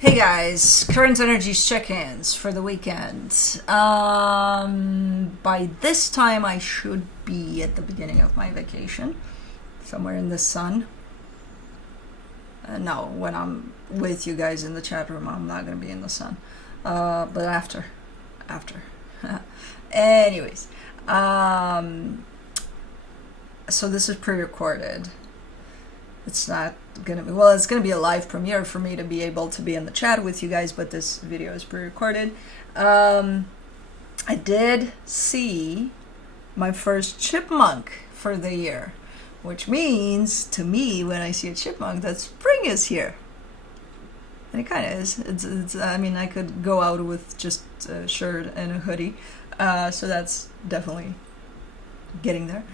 Hey guys, current energies check-ins for the weekend. By this time I should be at the beginning of my vacation, somewhere in the sun. No, when I'm with you guys in the chat room, I'm not going to be in the sun. But after. Anyways, so this is pre-recorded. It's not gonna be, well, it's gonna be a live premiere for me to be able to be in the chat with you guys, but this video is pre-recorded. I did see my first chipmunk for the year, which means to me, when I see a chipmunk, that spring is here. And it kind of is. It's I mean, I could go out with just a shirt and a hoodie, so that's definitely getting there.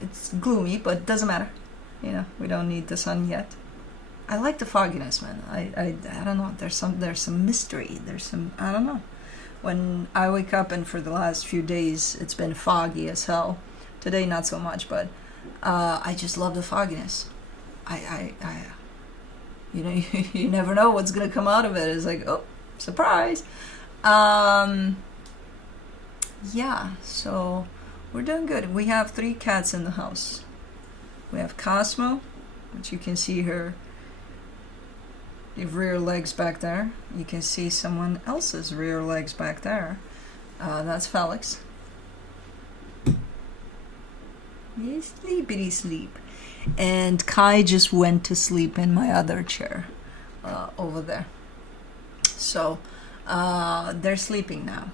It's gloomy, but it doesn't matter. You know, we don't need the sun yet. I like the fogginess, man. I don't know. There's some mystery. There's some, I don't know. When I wake up and for the last few days it's been foggy as hell. Today not so much, but I just love the fogginess. You know, you never know what's gonna come out of it. It's like, oh, surprise. Yeah. So we're doing good. We have 3 cats in the house. We have Cosmo, which you can see her rear legs back there. You can see someone else's rear legs back there. That's Felix. He's sleepity sleep. And Kai just went to sleep in my other chair over there. So they're sleeping now.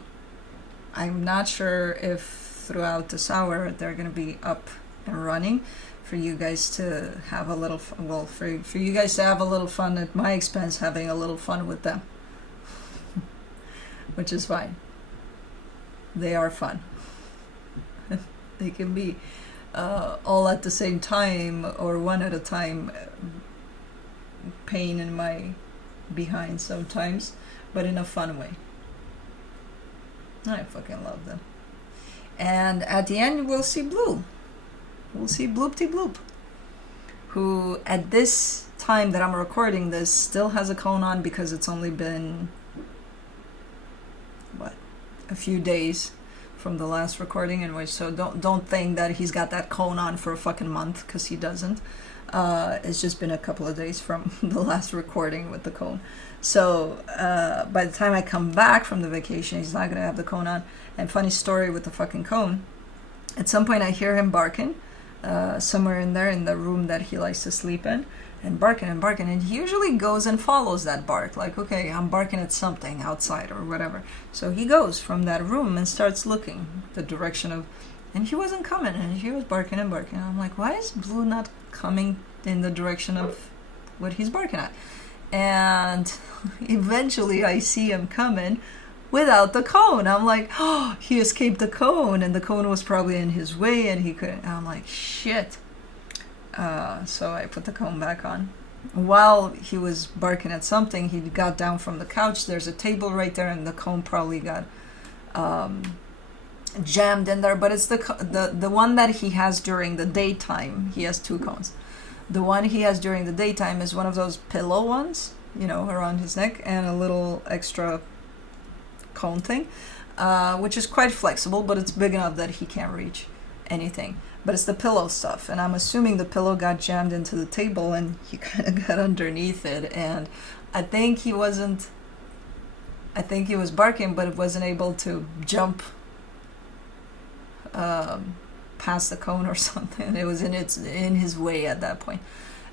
I'm not sure if throughout this hour they're going to be up and running, for you guys to have a little fun. Well, for you guys to have a little fun at my expense, having a little fun with them. Which is fine. They are fun. They can be all at the same time or one at a time, pain in my behind sometimes, but in a fun way. I fucking love them. And at the end we'll see Blue. We'll see Bloopty Bloop, who at this time that I'm recording this still has a cone on because it's only been, what, a few days from the last recording anyway, so don't think that he's got that cone on for a fucking month, because he doesn't. It's just been a couple of days from the last recording with the cone. So by the time I come back from the vacation, he's not going to have the cone on. And funny story with the fucking cone, at some point I hear him barking somewhere in there in the room that he likes to sleep in, and barking, and he usually goes and follows that bark, like, okay, I'm barking at something outside or whatever. So he goes from that room and starts looking the direction of, and he wasn't coming, and he was barking and barking. I'm like, why is Blue not coming in the direction of what he's barking at? And eventually I see him coming without the cone. I'm like, oh, he escaped the cone, and the cone was probably in his way, and he couldn't. I'm like, shit. So I put the cone back on. While he was barking at something, he got down from the couch. There's a table right there, and the cone probably got jammed in there. But it's the one that he has during the daytime. He has 2 cones. The one he has during the daytime is one of those pillow ones, you know, around his neck, and a little extra cone thing, which is quite flexible, but it's big enough that he can't reach anything. But it's the pillow stuff, and I'm assuming the pillow got jammed into the table and he kind of got underneath it, and I think he was barking, but it wasn't able to jump past the cone or something. It was in his way at that point.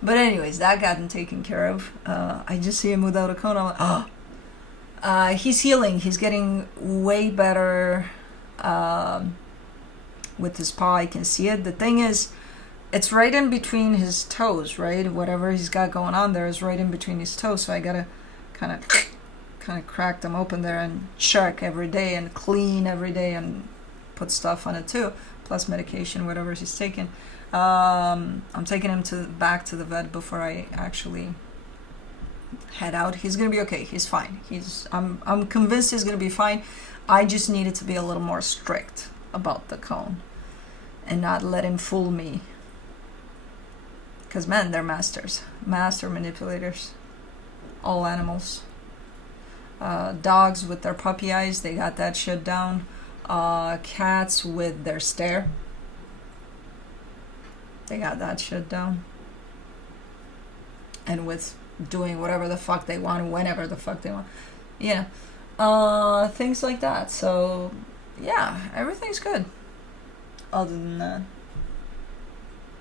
But anyways, that got taken care of. I just see him without a cone. I'm like, oh. He's healing. He's getting way better with his paw. I can see it. The thing is, it's right in between his toes, right? Whatever he's got going on there is right in between his toes. So I gotta kind of crack them open there and check every day and clean every day and put stuff on it too, plus medication, whatever he's taking. I'm taking him back to the vet before I actually head out. He's gonna be okay. He's fine. I'm convinced he's gonna be fine. I just needed to be a little more strict about the cone and not let him fool me, because man, they're master manipulators. all animals. Dogs with their puppy eyes, they got that shit down. Cats with their stare, they got that shit down. And with doing whatever the fuck they want, whenever the fuck they want. Yeah. Things like that. So, yeah, everything's good. Other than that.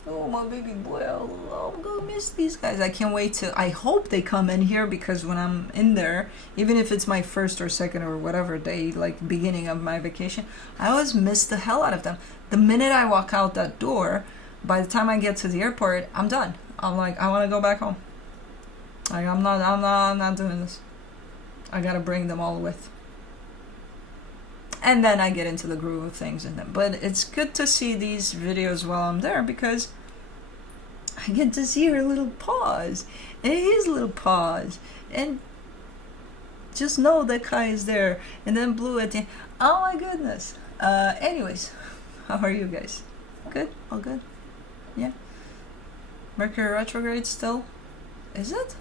Oh, my baby boy, I'm gonna miss these guys. I can't wait to, I hope they come in here, because when I'm in there, even if it's my first or second or whatever day, like beginning of my vacation, I always miss the hell out of them. The minute I walk out that door, by the time I get to the airport, I'm done. I'm like, I want to go back home. Like, I'm not doing this. I gotta bring them all with. And then I get into the groove of things in them. But it's good to see these videos while I'm there, because I get to see her little paws and his little paws, and just know that Kai is there. And then Blue at the end. Oh my goodness. Anyways, how are you guys? Good? All good? Yeah? Mercury retrograde still? Is it?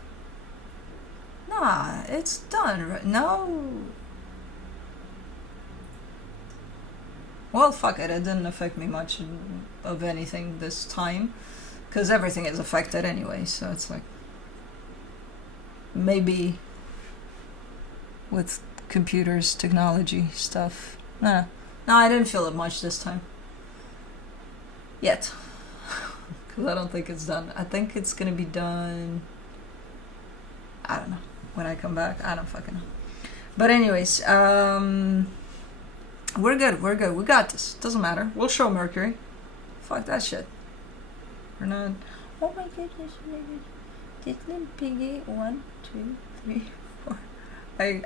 Nah, it's done right. No. Well, fuck it. It didn't affect me much of anything this time, because everything is affected anyway. So it's like, maybe with computers, technology stuff. Nah. No, I didn't feel it much this time. Yet. Because I don't think it's done. I think it's going to be done, I don't know, when I come back. I don't fucking know. But anyways, we're good. We're good. We got this. Doesn't matter. We'll show Mercury. Fuck that shit. We're not. Oh my goodness. This little piggy. 1, 2, 3, 4.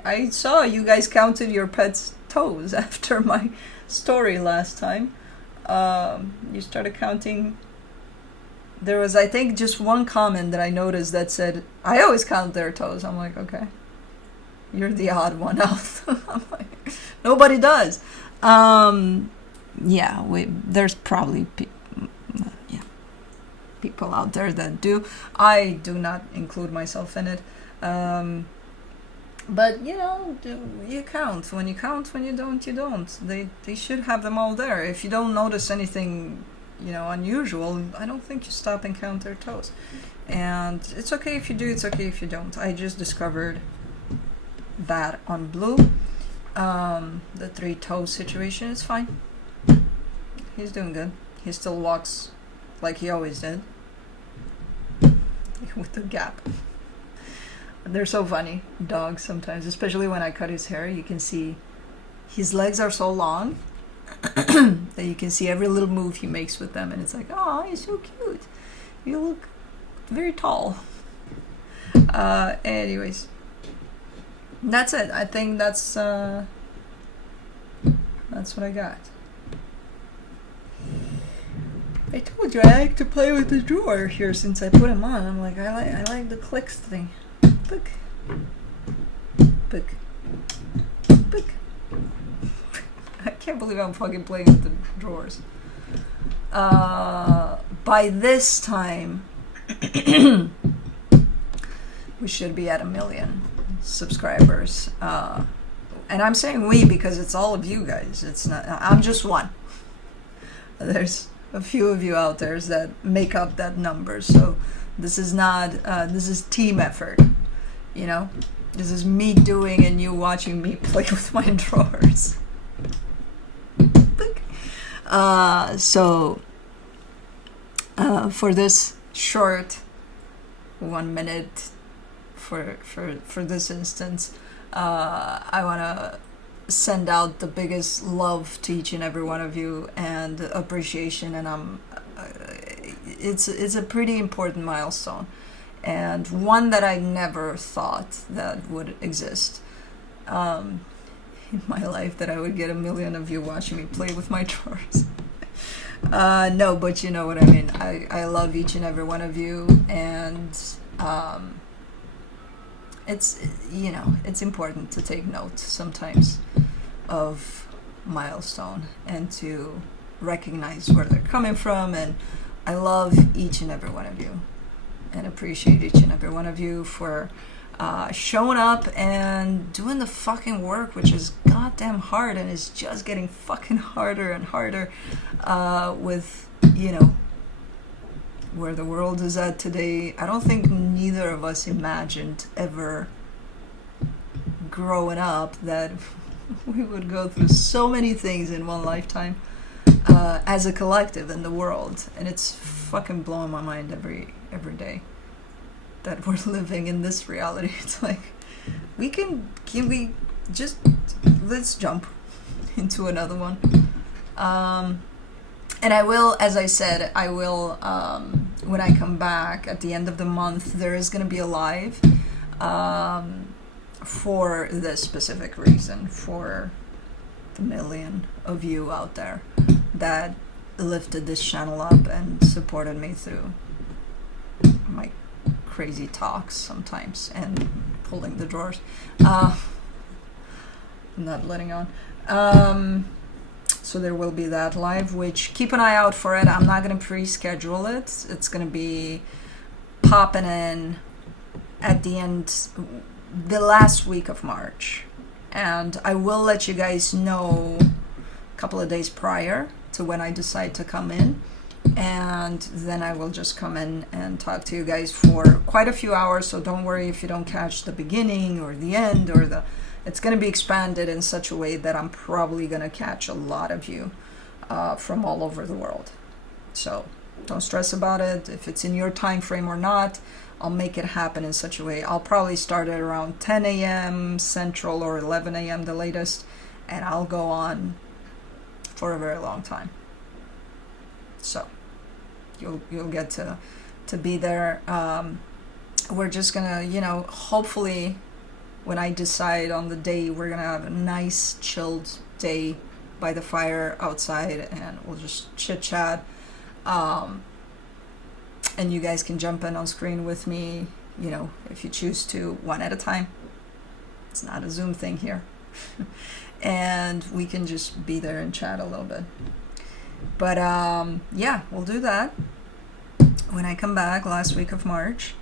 I saw you guys counted your pet's toes after my story last time. You started counting. There was, I think, just one comment that I noticed that said, I always count their toes. I'm like, okay. You're the odd one out. I'm like, nobody does. Yeah, there's probably people out there that do. I do not include myself in it. But, you know, you count. When you count, when you don't, you don't. They should have them all there. If you don't notice anything, you know, unusual, I don't think you stop and count their toes. And it's okay if you do, it's okay if you don't. I just discovered that on Blue. The 3-toe situation is fine. He's doing good. He still walks like he always did. With the gap. They're so funny, dogs, sometimes. Especially when I cut his hair, you can see his legs are so long that you can see every little move he makes with them. And it's like, oh, he's so cute. You look very tall. Anyways. That's it. I think that's what I got. I told you I like to play with the drawer here since I put him on. I'm like, I like the clicks thing. Book. Book. Book. I can't believe I'm fucking playing with the drawers. By this time, we should be at 1 million subscribers. And I'm saying we because it's all of you guys. It's not. I'm just one. There's a few of you out there that make up that number. So this is not. This is team effort. You know, this is me doing and you watching me play with my drawers. So for this short 1 minute, for this instance, I want to send out the biggest love to each and every one of you and appreciation, and it's a pretty important milestone, and one that I never thought that would exist in my life, that I would get 1 million of you watching me play with my drawers. No, but you know what I mean. I love each and every one of you, and it's, you know, it's important to take note sometimes of milestone and to recognize where they're coming from. And I love each and every one of you and appreciate each and every one of you for showing up and doing the fucking work, which is goddamn hard and is just getting fucking harder and harder with, you know, where the world is at today. I don't think neither of us imagined ever growing up that we would go through so many things in one lifetime as a collective in the world, and it's fucking blowing my mind every day that we're living in this reality. It's like, can we just, let's jump into another one. And I will, as I said, I will, when I come back at the end of the month, there is going to be a live for this specific reason, for the million of you out there that lifted this channel up and supported me through my crazy talks sometimes and pulling the drawers. Not letting on. So there will be that live, which keep an eye out for it. I'm not going to pre-schedule it. It's going to be popping in at the end, the last week of March. And I will let you guys know a couple of days prior to when I decide to come in. And then I will just come in and talk to you guys for quite a few hours. So don't worry if you don't catch the beginning or the end or the... It's going to be expanded in such a way that I'm probably going to catch a lot of you from all over the world. So don't stress about it. If it's in your time frame or not, I'll make it happen in such a way. I'll probably start at around 10 a.m. Central or 11 a.m. the latest. And I'll go on for a very long time. So you'll get to be there. We're just gonna, you know, hopefully when I decide on the day, we're gonna have a nice chilled day by the fire outside, and we'll just chit chat. And you guys can jump in on screen with me, you know, if you choose to, one at a time. It's not a Zoom thing here. And we can just be there and chat a little bit. But yeah, we'll do that when I come back last week of March,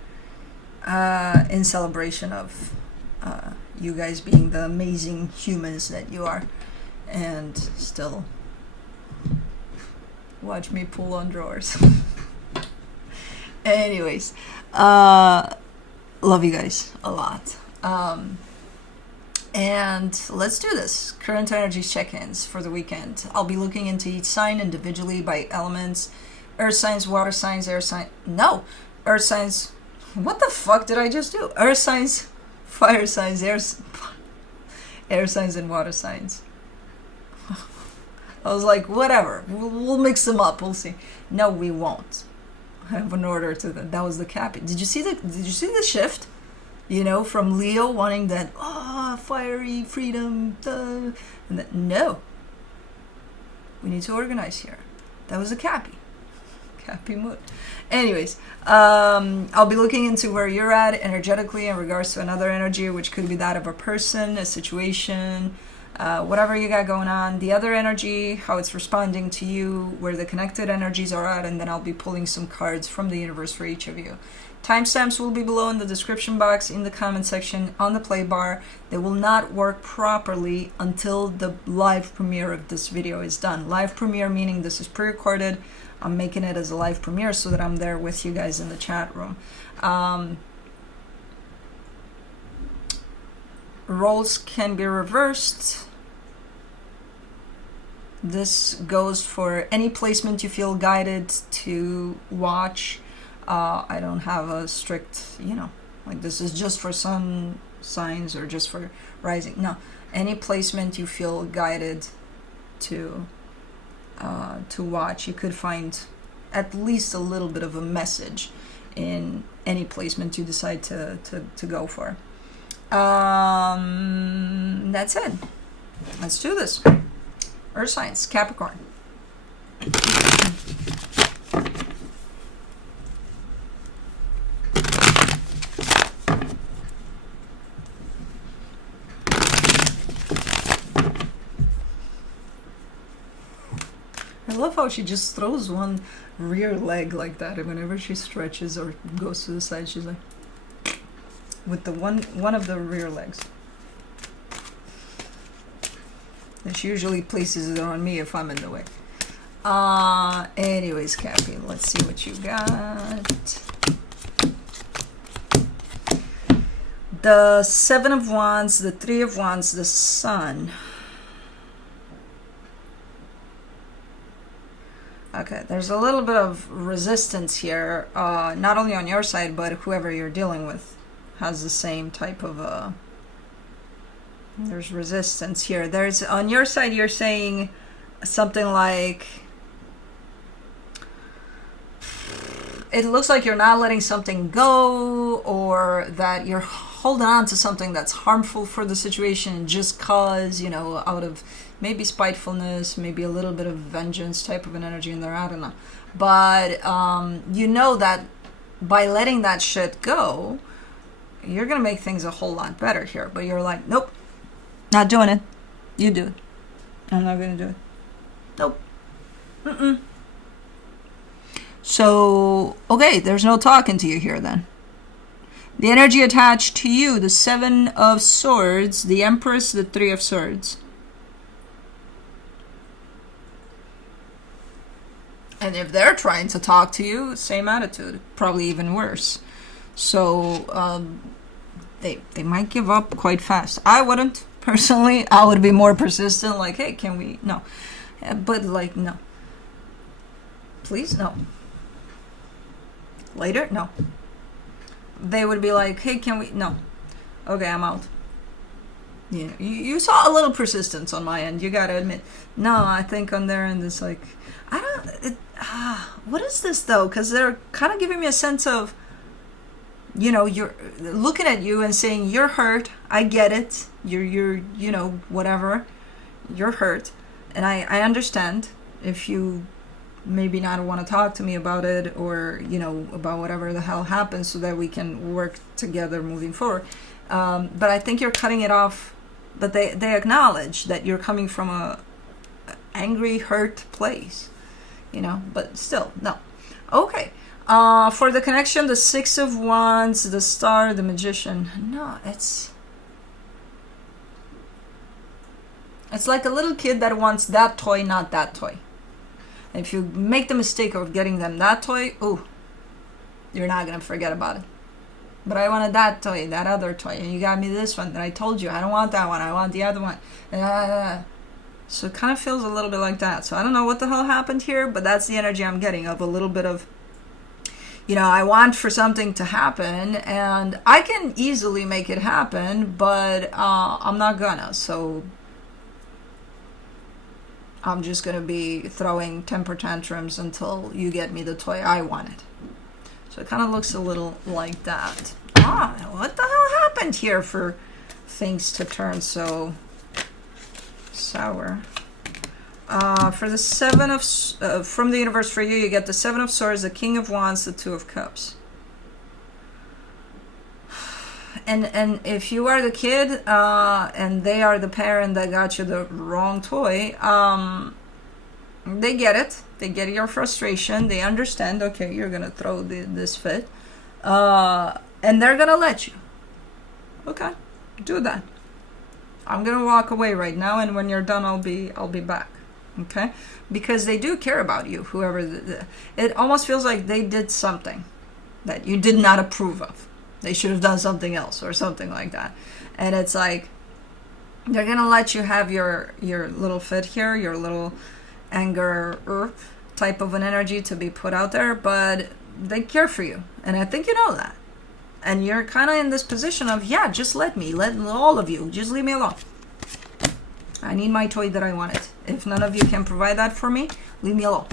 in celebration of you guys being the amazing humans that you are, and still watch me pull on drawers. Anyways, love you guys a lot. And let's do this. Current energies check-ins for the weekend. I'll be looking into each sign individually by elements. Earth signs, water signs, air signs. No! Earth signs. What the fuck did I just do? Earth signs, fire signs, air signs, and water signs. I was like, whatever. We'll mix them up. We'll see. No, we won't. I have an order to that. That was the cap. Did you see the shift? You know, from Leo wanting that, fiery freedom, and that, no. We need to organize here. That was a Cappy mood. Anyways, I'll be looking into where you're at energetically in regards to another energy, which could be that of a person, a situation, whatever you got going on. The other energy, how it's responding to you, where the connected energies are at, and then I'll be pulling some cards from the universe for each of you. Timestamps will be below in the description box, in the comment section, on the play bar. They will not work properly until the live premiere of this video is done. Live premiere meaning this is pre-recorded. I'm making it as a live premiere so that I'm there with you guys in the chat room. Roles can be reversed. This goes for any placement you feel guided to watch. I don't have a strict, you know, like this is just for sun signs or just for rising. No, any placement you feel guided to watch, you could find at least a little bit of a message in any placement you decide to go for. That's it. Let's do this. Earth signs, Capricorn. I love how she just throws one rear leg like that, and whenever she stretches or goes to the side, she's like, with the one of the rear legs. Which usually places it on me if I'm in the way. Anyways, Cappy, let's see what you got. The Seven of Wands, the Three of Wands, the Sun. Okay, there's a little bit of resistance here, not only on your side, but whoever you're dealing with has the same type of, there's resistance here. There's, on your side, you're saying something like, it looks like you're not letting something go, or that you're holding on to something that's harmful for the situation just cause, you know, out of maybe spitefulness, maybe a little bit of vengeance type of an energy in there, I don't know. But you know that by letting that shit go, you're gonna make things a whole lot better here. But you're like, nope, not doing it. You do it. I'm not gonna do it. Nope. Mm-mm. So, okay, there's no talking to you here then. The energy attached to you, the Seven of Swords, the Empress, the Three of Swords. And if they're trying to talk to you, same attitude, probably even worse. So they might give up quite fast. I wouldn't, personally. I would be more persistent, like, hey, can we? No. But, like, no. Please, no. Later? No. They would be like, hey, can we? No. Okay, I'm out. Yeah, you saw a little persistence on my end, you gotta admit. No, I think on their end it's like, I don't, what is this though? Because they're kind of giving me a sense of, you know, you're looking at you and saying, you're hurt, I get it, you're you know, whatever, you're hurt, and I understand if you maybe not want to talk to me about it, or, you know, about whatever the hell happens, so that we can work together moving forward. But I think you're cutting it off, but they acknowledge that you're coming from a angry, hurt place, you know, but still, no. Okay. For the connection, the Six of Wands, the Star, the Magician. No, it's like a little kid that wants that toy, not that toy. If you make the mistake of getting them that toy, ooh, you're not going to forget about it. But I wanted that toy, that other toy, and you got me this one, and I told you, I don't want that one, I want the other one. So it kind of feels a little bit like that. So I don't know what the hell happened here, but that's the energy I'm getting, of a little bit of, you know, I want for something to happen, and I can easily make it happen, but I'm not gonna. So I'm just going to be throwing temper tantrums until you get me the toy I wanted. So it kind of looks a little like that. What the hell happened here for things to turn so sour? For the Seven of... from the universe for you, you get the Seven of Swords, the King of Wands, the Two of Cups. And if you are the kid and they are the parent that got you the wrong toy, they get it. They get your frustration. They understand, okay, you're going to throw this fit. And they're going to let you. Okay, do that. I'm going to walk away right now, and when you're done, I'll be back. Okay? Because they do care about you, whoever. It almost feels like they did something that you did not approve of. They should have done something else or something like that. And it's like, they're going to let you have your little fit here, your little anger type of an energy to be put out there, but they care for you. And I think you know that. And you're kind of in this position of, yeah, just let all of you, just leave me alone. I need my toy that I wanted. If none of you can provide that for me, leave me alone.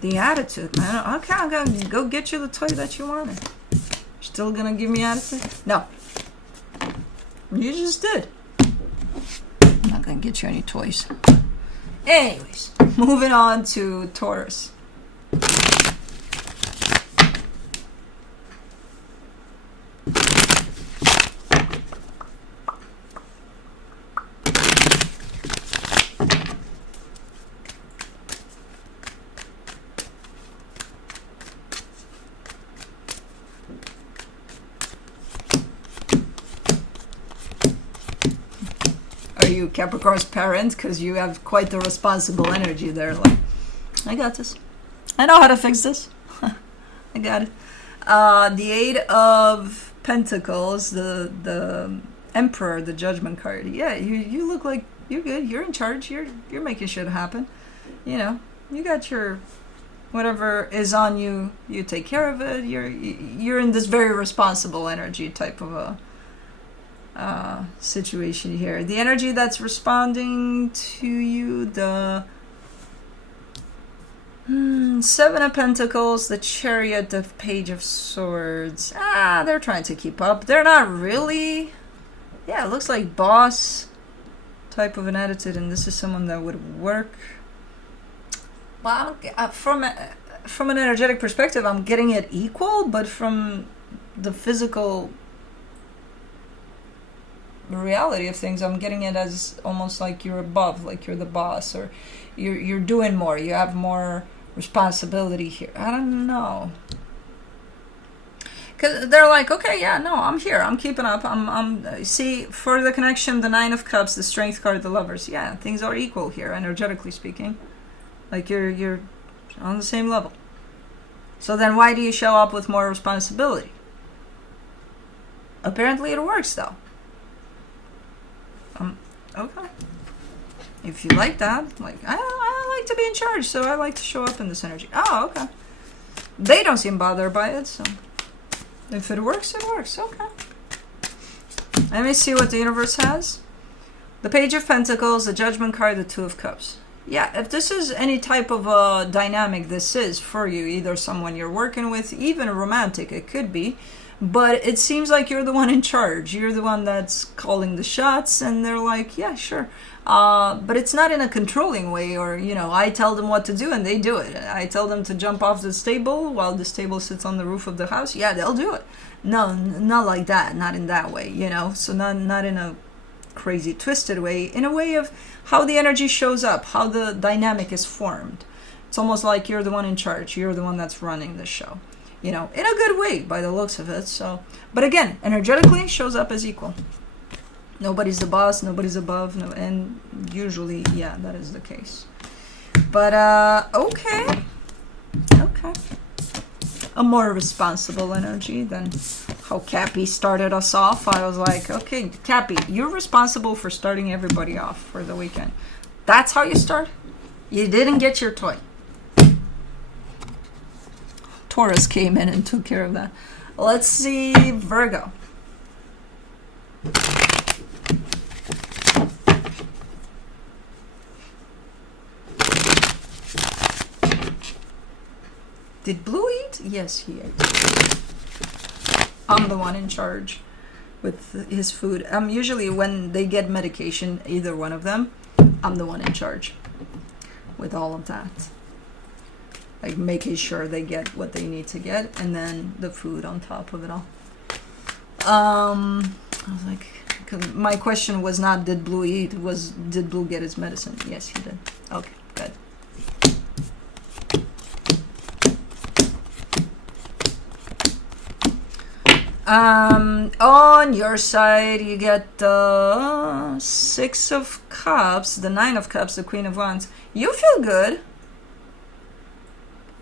The attitude, man. Okay, I'm gonna go get you the toy that you wanted. Still gonna give me attitude? No. You just did. I'm not gonna get you any toys. Anyways, moving on to Taurus. Are you Capricorn's parent? Because you have quite the responsible energy there. Like, I got this. I know how to fix this. I got it. The Eight of Pentacles, the Emperor, the Judgment card. Yeah, you look like you're good. You're in charge. You're making shit happen. You know, you got your whatever is on you. You take care of it. You're in this very responsible energy type of a situation here. The energy that's responding to you, the Seven of Pentacles, the Chariot, the Page of Swords. They're trying to keep up. They're not really. Yeah, it looks like boss type of an attitude, and this is someone that would work. Well, from an energetic perspective, I'm getting it equal, but from the physical reality of things, I'm getting it as almost like you're above, like you're the boss, or you're doing more. You have more responsibility here. I don't know. Because they're like, okay, yeah, no, I'm here. I'm keeping up. I'm see, for the connection, the Nine of Cups, the Strength card, the Lovers. Yeah, things are equal here, energetically speaking. Like you're on the same level. So then why do you show up with more responsibility? Apparently it works, though. Okay. If you like that, like, I like to be in charge, so I like to show up in this energy. Oh, okay. They don't seem bothered by it, so if it works, it works. Okay. Let me see what the universe has. The Page of Pentacles, the Judgment card, the Two of Cups. Yeah, if this is any type of a dynamic, this is for you. Either someone you're working with, even romantic, it could be. But it seems like you're the one in charge. You're the one that's calling the shots, and they're like, yeah, sure. But it's not in a controlling way, or, you know, I tell them what to do and they do it. I tell them to jump off the stable while the stable sits on the roof of the house. Yeah, they'll do it. No, not like that. Not in that way, you know. So not in a crazy twisted way. In a way of how the energy shows up, how the dynamic is formed. It's almost like you're the one in charge. You're the one that's running the show. You know, in a good way by the looks of it. So, but again, energetically shows up as equal. Nobody's the boss, nobody's above, no, and usually, yeah, that is the case. But okay, a more responsible energy than how Cappy started us off. I was like, okay, Cappy, you're responsible for starting everybody off for the weekend. That's how you start. You didn't get your toy. Taurus came in and took care of that. Let's see, Virgo. Did Blue eat? Yes, he ate. I'm the one in charge with his food. Usually when they get medication, either one of them, I'm the one in charge with all of that. Like making sure they get what they need to get, and then the food on top of it all. I was like, 'cause my question was not did Blue eat, was did Blue get his medicine? Yes, he did. Okay, good. On your side, you get the Six of Cups, the Nine of Cups, the Queen of Wands. You feel good.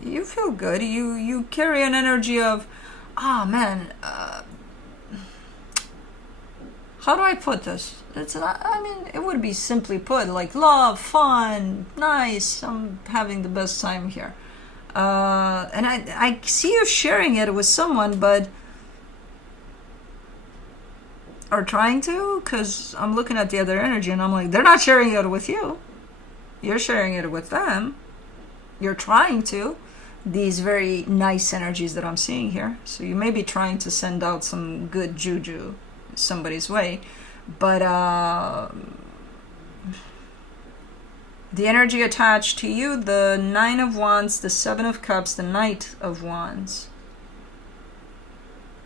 You feel good. You carry an energy of, man, how do I put this? It's not, I mean, it would be simply put, like love, fun, nice, I'm having the best time here. And I see you sharing it with someone, but are trying to, because I'm looking at the other energy and I'm like, they're not sharing it with you. You're sharing it with them. You're trying to. These very nice energies that I'm seeing here. So you may be trying to send out some good juju somebody's way. But the energy attached to you, the Nine of Wands, the Seven of Cups, the Knight of Wands.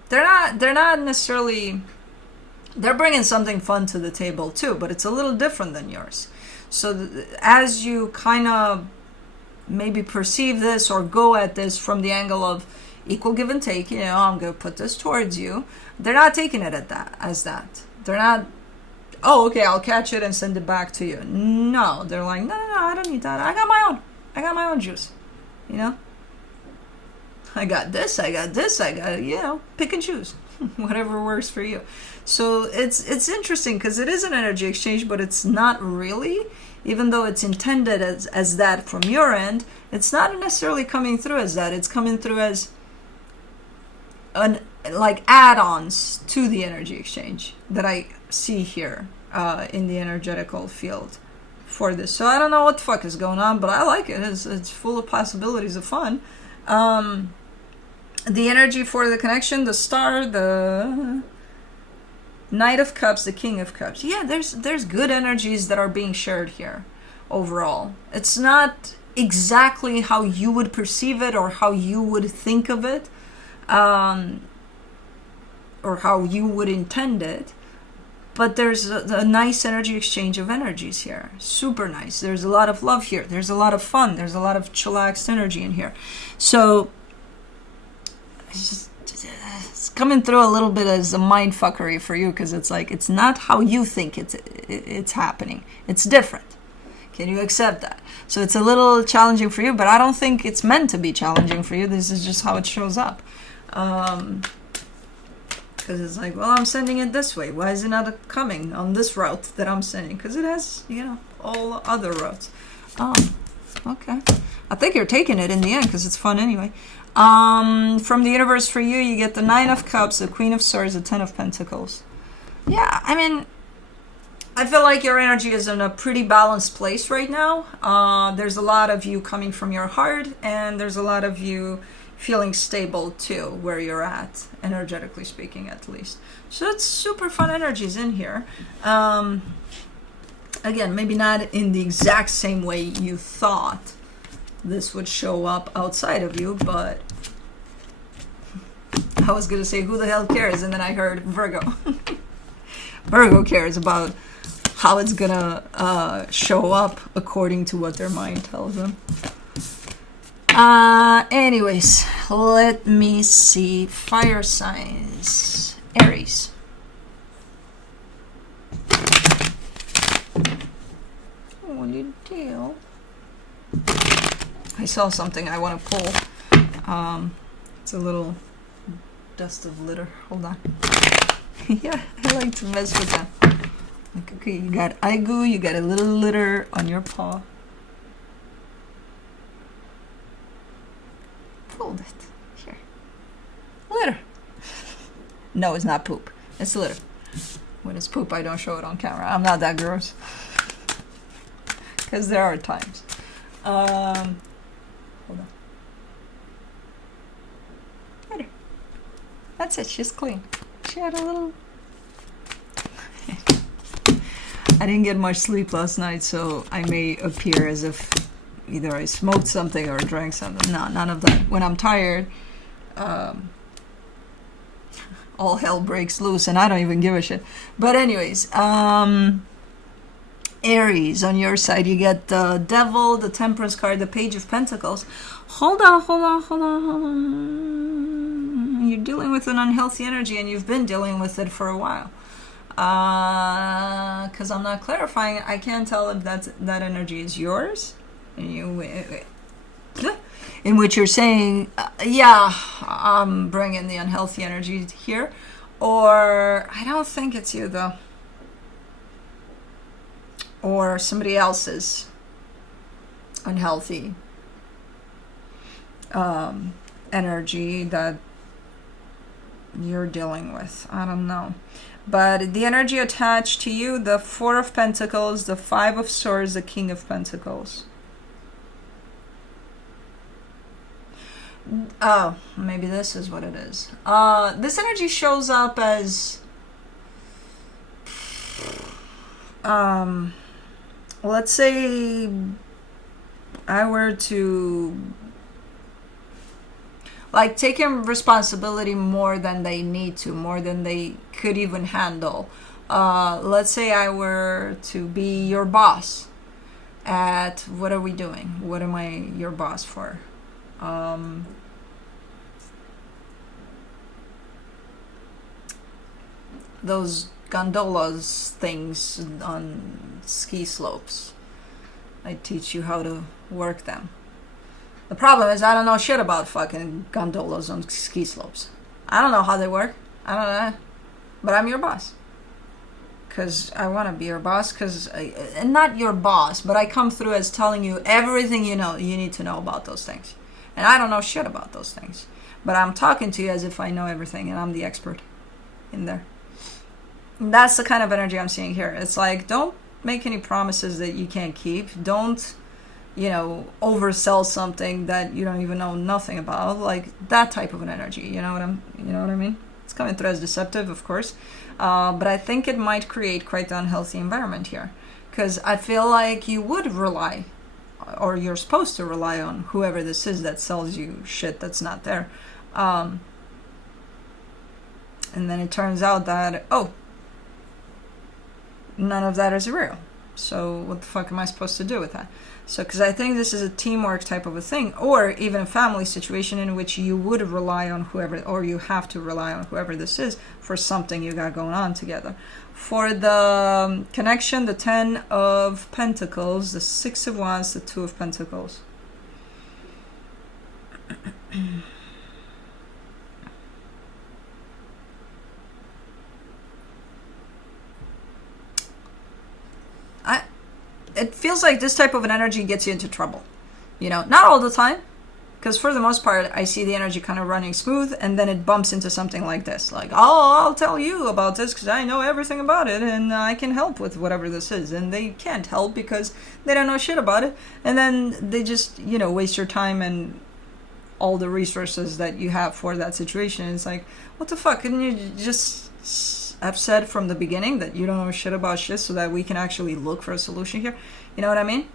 They're not necessarily... They're bringing something fun to the table too, but it's a little different than yours. So as you kind of maybe perceive this or go at this from the angle of equal give and take, you know, I'm going to put this towards you. They're not taking it as that. They're not oh, okay, I'll catch it and send it back to you. No, they're like, no, I don't need that. I got my own. I got my own juice. You know? I got this, I got, pick and choose. Whatever works for you. So it's interesting because it is an energy exchange, but it's not really. Even though it's intended as that from your end, it's not necessarily coming through as that. It's coming through as like add-ons to the energy exchange that I see here in the energetical field for this. So I don't know what the fuck is going on, but I like it. It's full of possibilities of fun. The energy for the connection, the star, the Knight of Cups, the King of Cups. Yeah, there's good energies that are being shared here overall. It's not exactly how you would perceive it or how you would think of it, or how you would intend it, but there's a nice energy exchange of energies here. Super nice. There's a lot of love here. There's a lot of fun. There's a lot of chillaxed energy in here. So it's coming through a little bit as a mind fuckery for you, because it's like, it's not how you think it's happening. It's different. Can you accept that? So it's a little challenging for you, but I don't think it's meant to be challenging for you. This is just how it shows up. Because it's like, well, I'm sending it this way. Why is it not coming on this route that I'm sending? Because it has, all other routes. Oh, okay. I think you're taking it in the end because it's fun anyway. From the universe for you, you get the Nine of Cups, the Queen of Swords, the Ten of Pentacles. Yeah, I mean, I feel like your energy is in a pretty balanced place right now. There's a lot of you coming from your heart, and there's a lot of you feeling stable too, where you're at, energetically speaking, at least. So it's super fun energies in here. Again, maybe not in the exact same way you thought this would show up outside of you, but I was gonna say, who the hell cares? And then I heard Virgo. Virgo cares about how it's gonna show up according to what their mind tells them. Anyways, let me see. Fire signs. Aries. Oh, little deal. I saw something I want to pull. It's a little dust of litter. Hold on. Yeah, I like to mess with that. Like, okay, you got aigu, you got a little litter on your paw. Hold it. Here. Litter. No, it's not poop. It's litter. When it's poop, I don't show it on camera. I'm not that gross. Because there are times. Hold on. Litter. That's it. She's clean. She had a little... I didn't get much sleep last night, so I may appear as if either I smoked something or drank something. No, none of that. When I'm tired, all hell breaks loose, and I don't even give a shit. But anyways, Aries, on your side, you get the Devil, the Temperance card, the Page of Pentacles. Hold on. You're dealing with an unhealthy energy, and you've been dealing with it for a while. Because I'm not clarifying, I can't tell if that energy is yours. In which you're saying, yeah, I'm bringing the unhealthy energy here. Or, I don't think it's you, though. Or somebody else's unhealthy energy that you're dealing with. I don't know. But the energy attached to you, the Four of Pentacles, the Five of Swords, the King of Pentacles. Oh, maybe this is what it is. This energy shows up as... let's say I were to like taking responsibility more than they need to, more than they could even handle. Let's say I were to be your boss at, what are we doing? What am I your boss for? Those gondolas things on ski slopes. I teach you how to work them. The problem is I don't know shit about fucking gondolas on ski slopes. I don't know how they work. I don't know. But I'm your boss. Because I want to be your boss. And not your boss, but I come through as telling you everything you need to know about those things. And I don't know shit about those things. But I'm talking to you as if I know everything and I'm the expert in there. And that's the kind of energy I'm seeing here. It's like, don't make any promises that you can't keep. Don't, oversell something that you don't even know nothing about. Like that type of an energy. You know what I mean? It's coming through as deceptive, of course. But I think it might create quite an unhealthy environment here. Because I feel like you would rely, or you're supposed to rely on whoever this is that sells you shit that's not there. And then it turns out that, none of that is real. So what the fuck am I supposed to do with that? So, because I think this is a teamwork type of a thing, or even a family situation in which you would rely on whoever, or you have to rely on whoever this is for something you got going on together. For the connection, the 10 of Pentacles, the 6 of Wands, the 2 of Pentacles. It feels like this type of an energy gets you into trouble. Not all the time. Because for the most part, I see the energy kind of running smooth, and then it bumps into something like this. Like, I'll tell you about this because I know everything about it, and I can help with whatever this is. And they can't help because they don't know shit about it. And then they just, waste your time and all the resources that you have for that situation. It's like, what the fuck? Couldn't you just have said from the beginning that you don't know shit about shit so that we can actually look for a solution here? You know what I mean?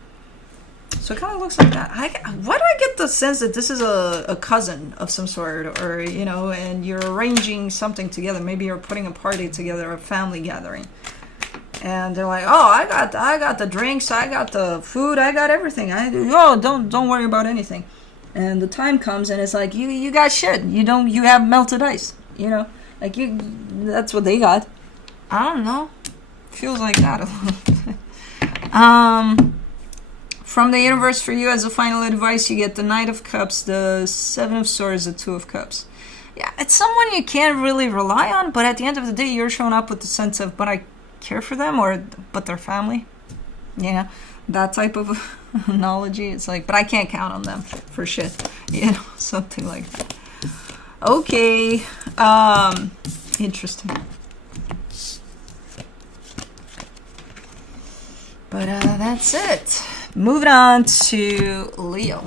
So it kind of looks like that. Why do I get the sense that this is a cousin of some sort, or, and you're arranging something together. Maybe you're putting a party together, a family gathering. And they're like, I got the drinks, I got the food, I got everything. Don't worry about anything. And the time comes and it's like, you got shit. You have melted ice, like that's what they got. I don't know. Feels like that a little bit. From the universe for you as a final advice, you get the Knight of Cups, the 7 of Swords, the 2 of Cups. Yeah, it's someone you can't really rely on, but at the end of the day, you're showing up with the sense of, but I care for them, but they're family. That type of analogy. It's like, but I can't count on them for shit. Something like that. Okay. Interesting. But that's it. Moving on to Leo.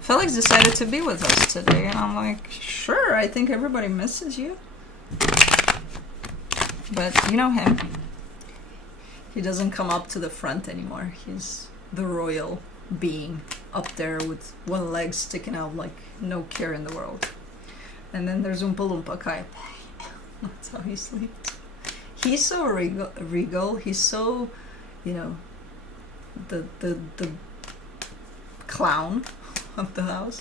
Felix decided to be with us today, and I'm like, sure, I think everybody misses you. But you know him. He doesn't come up to the front anymore. He's the royal being up there with one leg sticking out like no care in the world. And then there's Oompa Loompa Kai. That's how he sleeps. He's so regal. He's so, the clown of the house.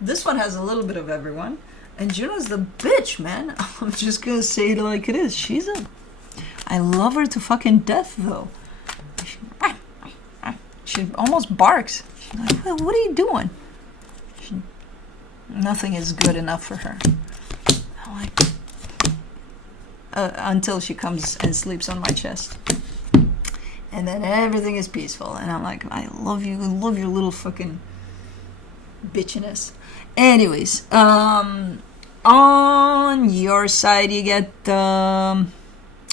This one has a little bit of everyone. And Juno's the bitch, man. I'm just gonna say it like it is. I love her to fucking death, though. She almost barks. She's like, well, what are you doing? Nothing is good enough for her. I'm like, until she comes and sleeps on my chest. And then everything is peaceful. And I'm like, I love you. I love your little fucking bitchiness. Anyways, on your side, you get the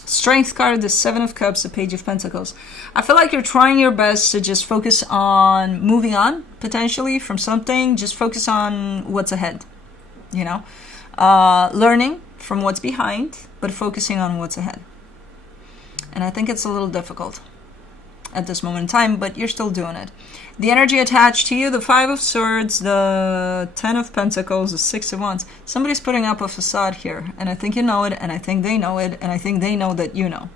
Strength card, the 7 of Cups, the Page of Pentacles. I feel like you're trying your best to just focus on moving on, potentially, from something. Just focus on what's ahead, learning from what's behind, but focusing on what's ahead. And I think it's a little difficult at this moment in time, but you're still doing it. The energy attached to you, the 5 of Swords, the 10 of Pentacles, the 6 of Wands. Somebody's putting up a facade here, and I think you know it, and I think they know it, and I think they know that you know.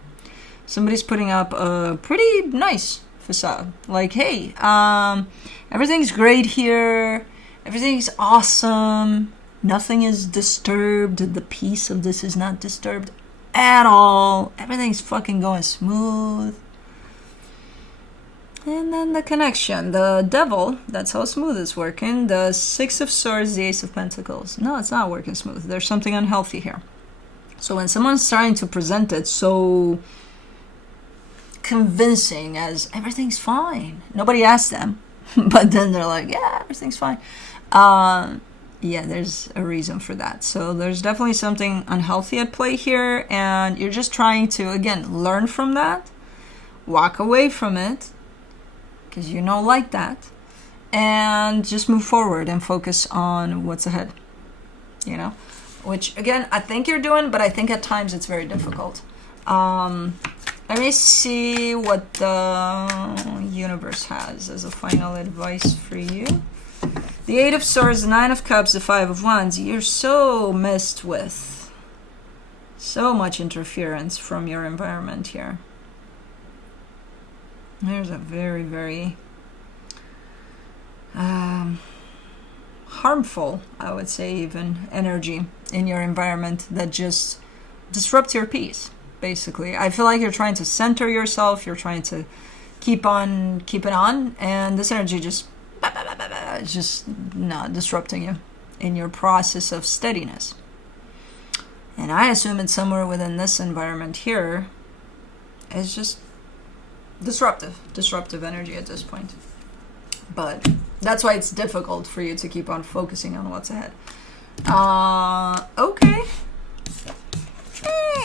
Somebody's putting up a pretty nice facade. Like, hey, everything's great here. Everything's awesome. Nothing is disturbed. The peace of this is not disturbed at all. Everything's fucking going smooth. And then the connection, the devil, that's how smooth it's working. The Six of Swords, the Ace of Pentacles. No, it's not working smooth. There's something unhealthy here. So when someone's trying to present it so convincing as everything's fine, nobody asked them, but then they're like, yeah, everything's fine. Yeah, there's a reason for that. So there's definitely something unhealthy at play here, and you're just trying to, again, learn from that, walk away from it, because you don't like that, and just move forward and focus on what's ahead, you know? Which, again, I think you're doing, but I think at times it's very difficult. Let me see what the universe has as a final advice for you. The Eight of Swords, the Nine of Cups, the Five of Wands. You're so messed with. So much interference from your environment here. There's a very, very harmful, I would say even, energy in your environment that just disrupts your peace, basically. I feel like you're trying to center yourself, you're trying to keep it on, and this energy just not disrupting you in your process of steadiness. And I assume it's somewhere within this environment here. It's just disruptive energy at this point. But that's why it's difficult for you to keep on focusing on what's ahead. Okay.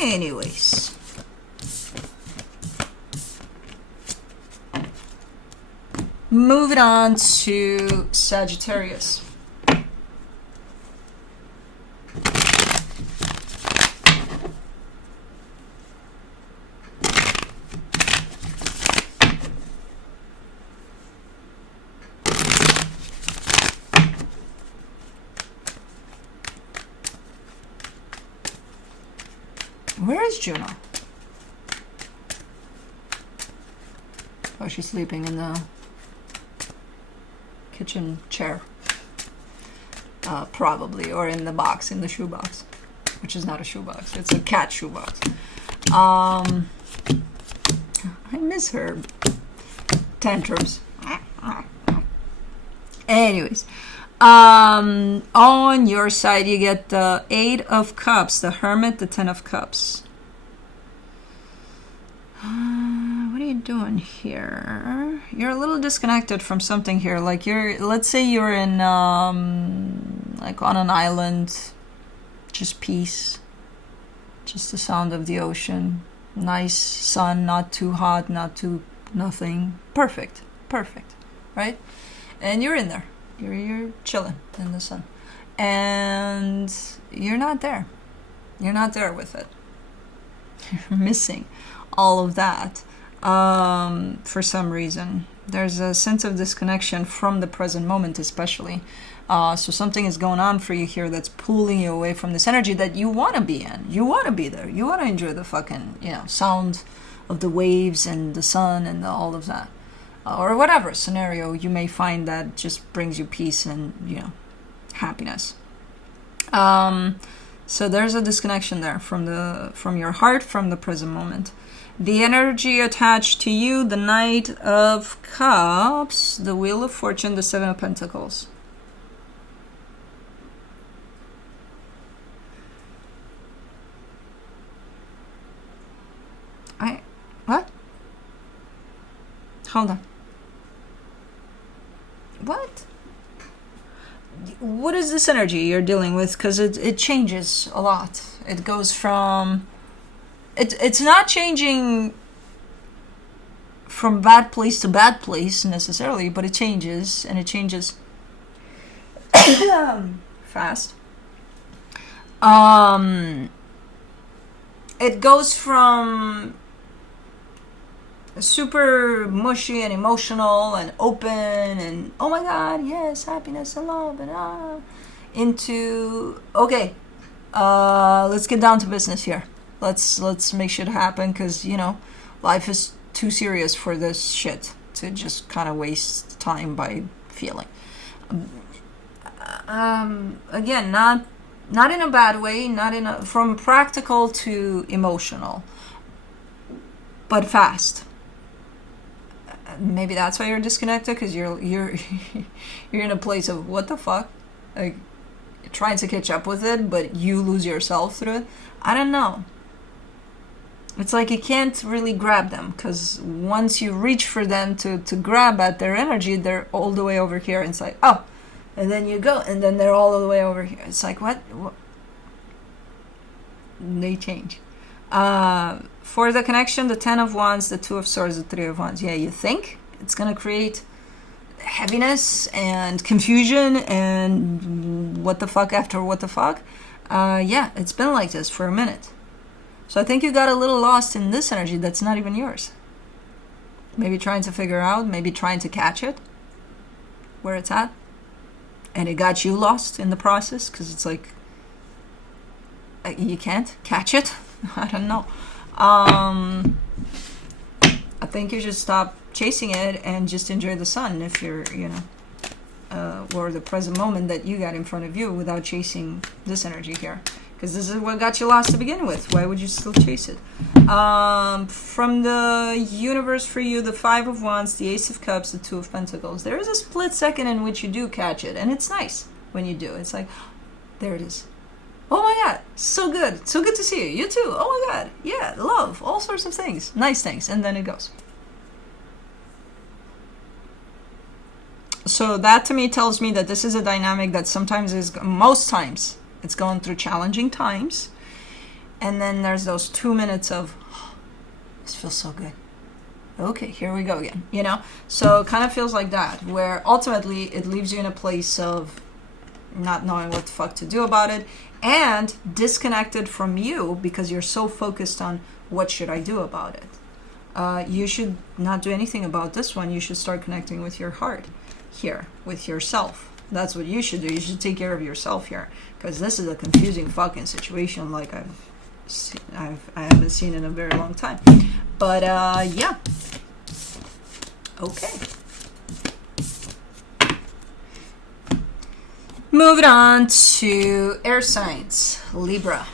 Anyways. Moving on to Sagittarius. Where is Juno? Oh, she's sleeping in the kitchen chair. Probably, or in the box, in the shoebox, which is not a shoebox, it's a cat shoebox. I miss her tantrums. Anyways, on your side you get the Eight of Cups, the Hermit, the Ten of Cups. What are you doing here? You're a little disconnected from something here. Like let's say you're in like on an island, just peace, just the sound of the ocean, nice sun, not too hot, not too nothing, perfect, right? And you're in there, you're chilling in the sun, and you're not there with it. You're missing all of that. For some reason there's a sense of disconnection from the present moment, especially. So something is going on for you here that's pulling you away from this energy that you want to be in. You want to be there. You want to enjoy the fucking, sound of the waves and the sun and all of that. Or whatever scenario you may find that just brings you peace and, happiness. So there's a disconnection there from your heart, from the present moment. The energy attached to you, the Knight of Cups, the Wheel of Fortune, the Seven of Pentacles. What? Hold on. What? What is this energy you're dealing with? Because it changes a lot. It goes from... It's not changing from bad place to bad place necessarily, but it changes, and it changes fast. It goes from super mushy and emotional and open and oh my god, yes, happiness and love and into okay, let's get down to business here. Let's make shit happen, because life is too serious for this shit to just kind of waste time by feeling. Again, not in a bad way, not in a, from practical to emotional, but fast. Maybe that's why you're disconnected, because you're you're in a place of what the fuck, like you're trying to catch up with it, but you lose yourself through it. I don't know. It's like you can't really grab them, because once you reach for them to grab at their energy, they're all the way over here. And it's like, oh, and then you go, and then they're all the way over here. It's like, what? They change. For the connection, the 10 of Wands, the 2 of Swords, the 3 of Wands. Yeah, you think it's going to create heaviness and confusion and what the fuck after what the fuck. Yeah, it's been like this for a minute. So I think you got a little lost in this energy that's not even yours. Maybe trying to figure out, maybe trying to catch it, where it's at. And it got you lost in the process, because it's like, you can't catch it. I don't know. I think you should stop chasing it and just enjoy the sun if you're, you know, or the present moment that you got in front of you, without chasing this energy here. Because this is what got you lost to begin with. Why would you still chase it? From the universe for you, the 5 of Wands, the Ace of Cups, the 2 of Pentacles. There is a split second in which you do catch it. And it's nice when you do. It's like, there it is. Oh my God, so good. So good to see you. You too. Oh my God. Yeah, love. All sorts of things. Nice things. And then it goes. So that to me tells me that this is a dynamic that sometimes is, most times, it's going through challenging times. And then there's those 2 minutes of, oh, this feels so good. Okay, here we go again. You know? So it kind of feels like that, where ultimately it leaves you in a place of not knowing what the fuck to do about it, and disconnected from you because you're so focused on what should I do about it. You should not do anything about this one. You should start connecting with your heart here, with yourself. That's what you should do. You should take care of yourself here, because this is a confusing fucking situation like I haven't seen in a very long time. But yeah. Okay. Moving on to air signs, Libra.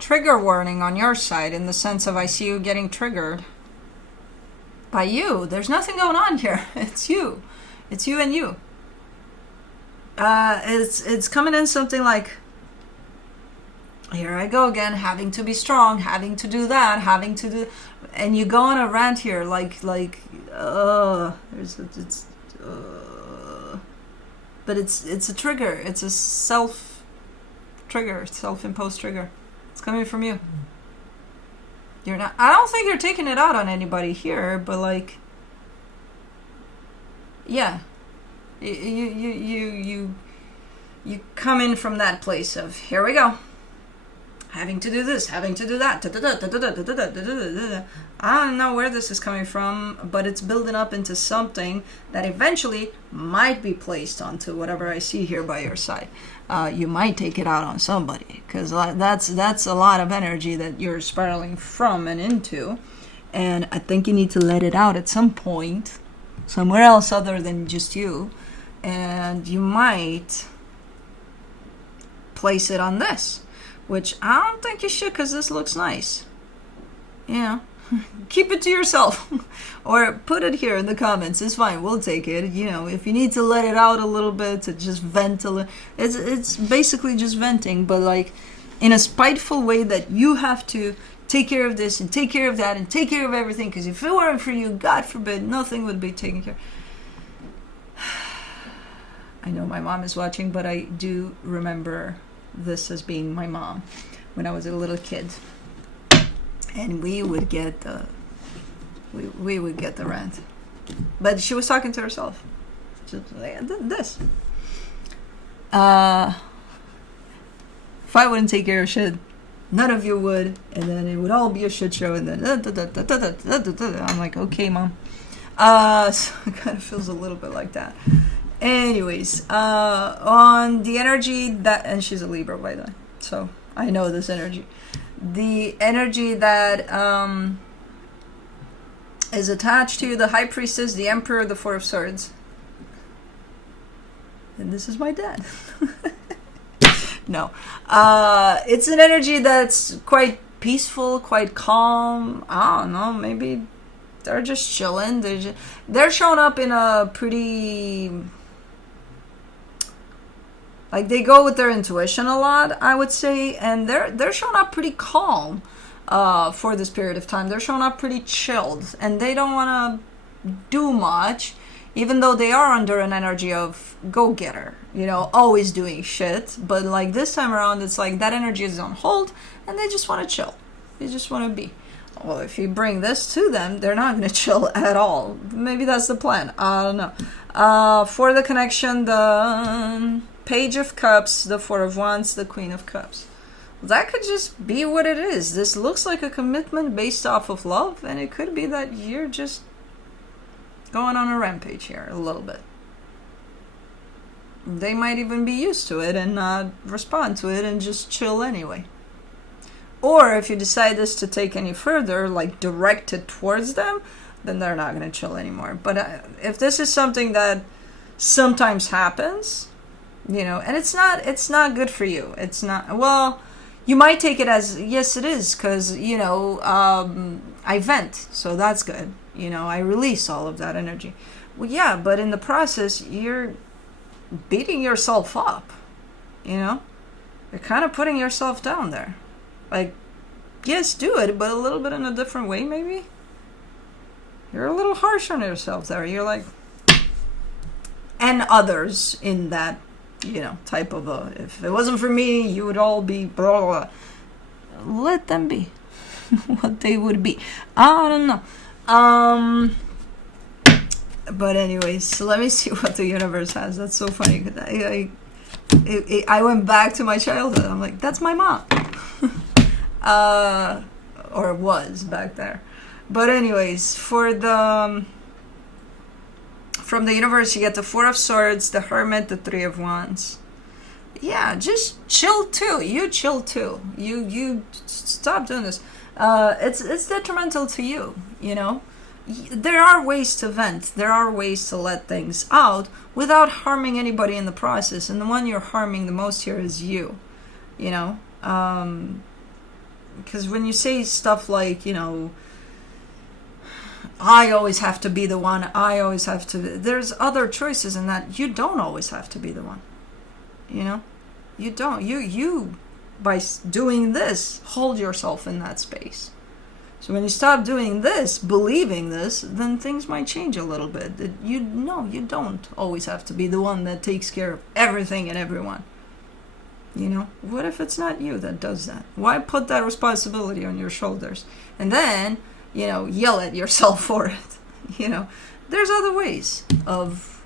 Trigger warning on your side, in the sense of I see you getting triggered by you. There's nothing going on here. It's you. It's you and you. It's coming in something like, here I go again, having to be strong, having to do that, having to do, and you go on a rant here but it's a trigger. It's a self-trigger, self-imposed trigger. It's coming from you. You're not, I don't think you're taking it out on anybody here, but like, yeah, you come in from that place of, here we go, having to do this, having to do that. I don't know where this is coming from, but it's building up into something that eventually might be placed onto whatever I see here by your side. You might take it out on somebody, because that's a lot of energy that you're spiraling from and into, and I think you need to let it out at some point, somewhere else other than just you, and you might place it on this, which I don't think you should, because this looks nice. You know, keep it to yourself, or put it here in the comments. It's fine. We'll take it. You know, if you need to let it out a little bit, to just vent a little. It's basically just venting, but like in a spiteful way that you have to take care of this and take care of that and take care of everything. Because if it weren't for you, God forbid, nothing would be taken care. I know my mom is watching, but I do remember this as being my mom when I was a little kid, and we would get the rant, but she was talking to herself. Just like this. If I wouldn't take care of shit, none of you would, and then it would all be a shit show, and then I'm like, okay, mom. So it kind of feels a little bit like that. Anyways, on the energy that, and she's a Libra, by the way, so I know this energy. The energy that is attached to the High Priestess, the Emperor, the Four of Swords. And this is my dad. No. It's an energy that's quite peaceful, quite calm. I don't know, maybe they're just chilling. They're showing up in a pretty... Like, they go with their intuition a lot, I would say. And they're showing up pretty calm for this period of time. They're showing up pretty chilled. And they don't want to do much, even though they are under an energy of go-getter, you know, always doing shit. But like this time around, it's like that energy is on hold and they just want to chill. They just want to be. Well, if you bring this to them, they're not going to chill at all. Maybe that's the plan. I don't know. For the connection, the Page of Cups, the Four of Wands, the Queen of Cups. That could just be what it is. This looks like a commitment based off of love, and it could be that you're just going on a rampage here a little bit. They might even be used to it and not respond to it and just chill anyway. Or if you decide this to take any further, like direct it towards them, then they're not going to chill anymore. But if this is something that sometimes happens, you know, and it's not good for you. It's not, well, you might take it as, yes, it is, because, you know, I vent, so that's good. You know, I release all of that energy. Well, yeah, but in the process, you're beating yourself up, you know? You're kind of putting yourself down there. Like, yes, do it, but a little bit in a different way, maybe? You're a little harsh on yourself there. You're like... And others in that, you know, type of a... If it wasn't for me, you would all be... Blah, blah, blah. Let them be what they would be. I don't know. But anyways, so let me see what the universe has. That's so funny. I went back to my childhood. I'm like, that's my mom. Or was back there. But anyways, for the... From the universe, you get the Four of Swords, the Hermit, the Three of Wands. Yeah, just chill too. You chill too. You stop doing this. It's detrimental to you, you know? There are ways to vent. There are ways to let things out without harming anybody in the process. And the one you're harming the most here is you, you know? Because when you say stuff like, you know, I always have to be the one, I always have to... There's other choices in that. You don't always have to be the one, you know? You don't. You by doing this, hold yourself in that space. So when you stop doing this, believing this, then things might change a little bit. You don't always have to be the one that takes care of everything and everyone. You know, what if it's not you that does that? Why put that responsibility on your shoulders? And then, you know, yell at yourself for it. You know, there's other ways of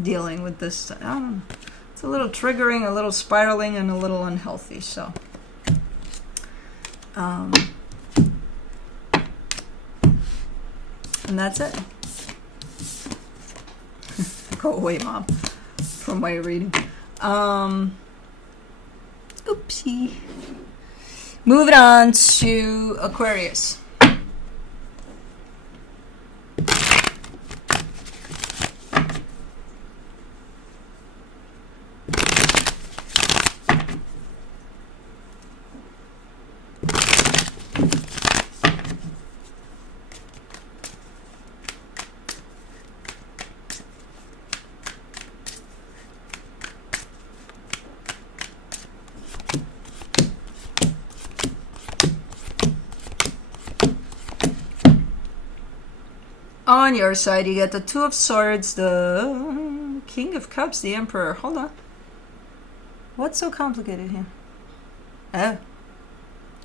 dealing with this. I don't know. It's a little triggering, a little spiraling, and a little unhealthy, so. And that's it. Go away, Mom, from my reading. Oopsie. Moving on to Aquarius. On your side, you get the Two of Swords, the King of Cups, the Emperor. Hold on. What's so complicated here?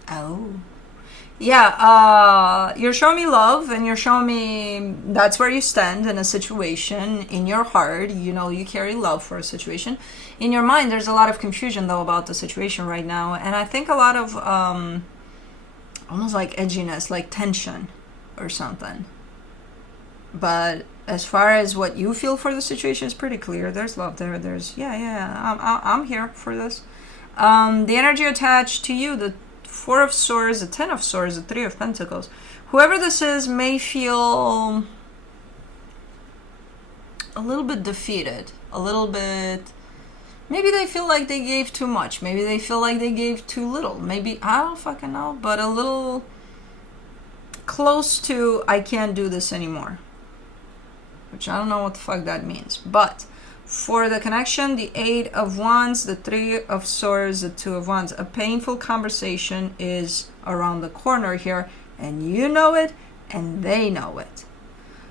Oh. Yeah, you're showing me love, and you're showing me that's where you stand in a situation. In your heart, you know, you carry love for a situation. In your mind, there's a lot of confusion, though, about the situation right now. And I think a lot of almost like edginess, like tension or something. But as far as what you feel for the situation is pretty clear. There's love there. There's, I'm here for this. The energy attached to you, the Four of Swords, the Ten of Swords, the Three of Pentacles. Whoever this is may feel a little bit defeated, a little bit, maybe they feel like they gave too much, maybe they feel like they gave too little, maybe, I don't fucking know, but a little close to, I can't do this anymore, which I don't know what the fuck that means. But for the connection, the Eight of Wands, the Three of Swords, the Two of Wands, a painful conversation is around the corner here, and you know it, and they know it.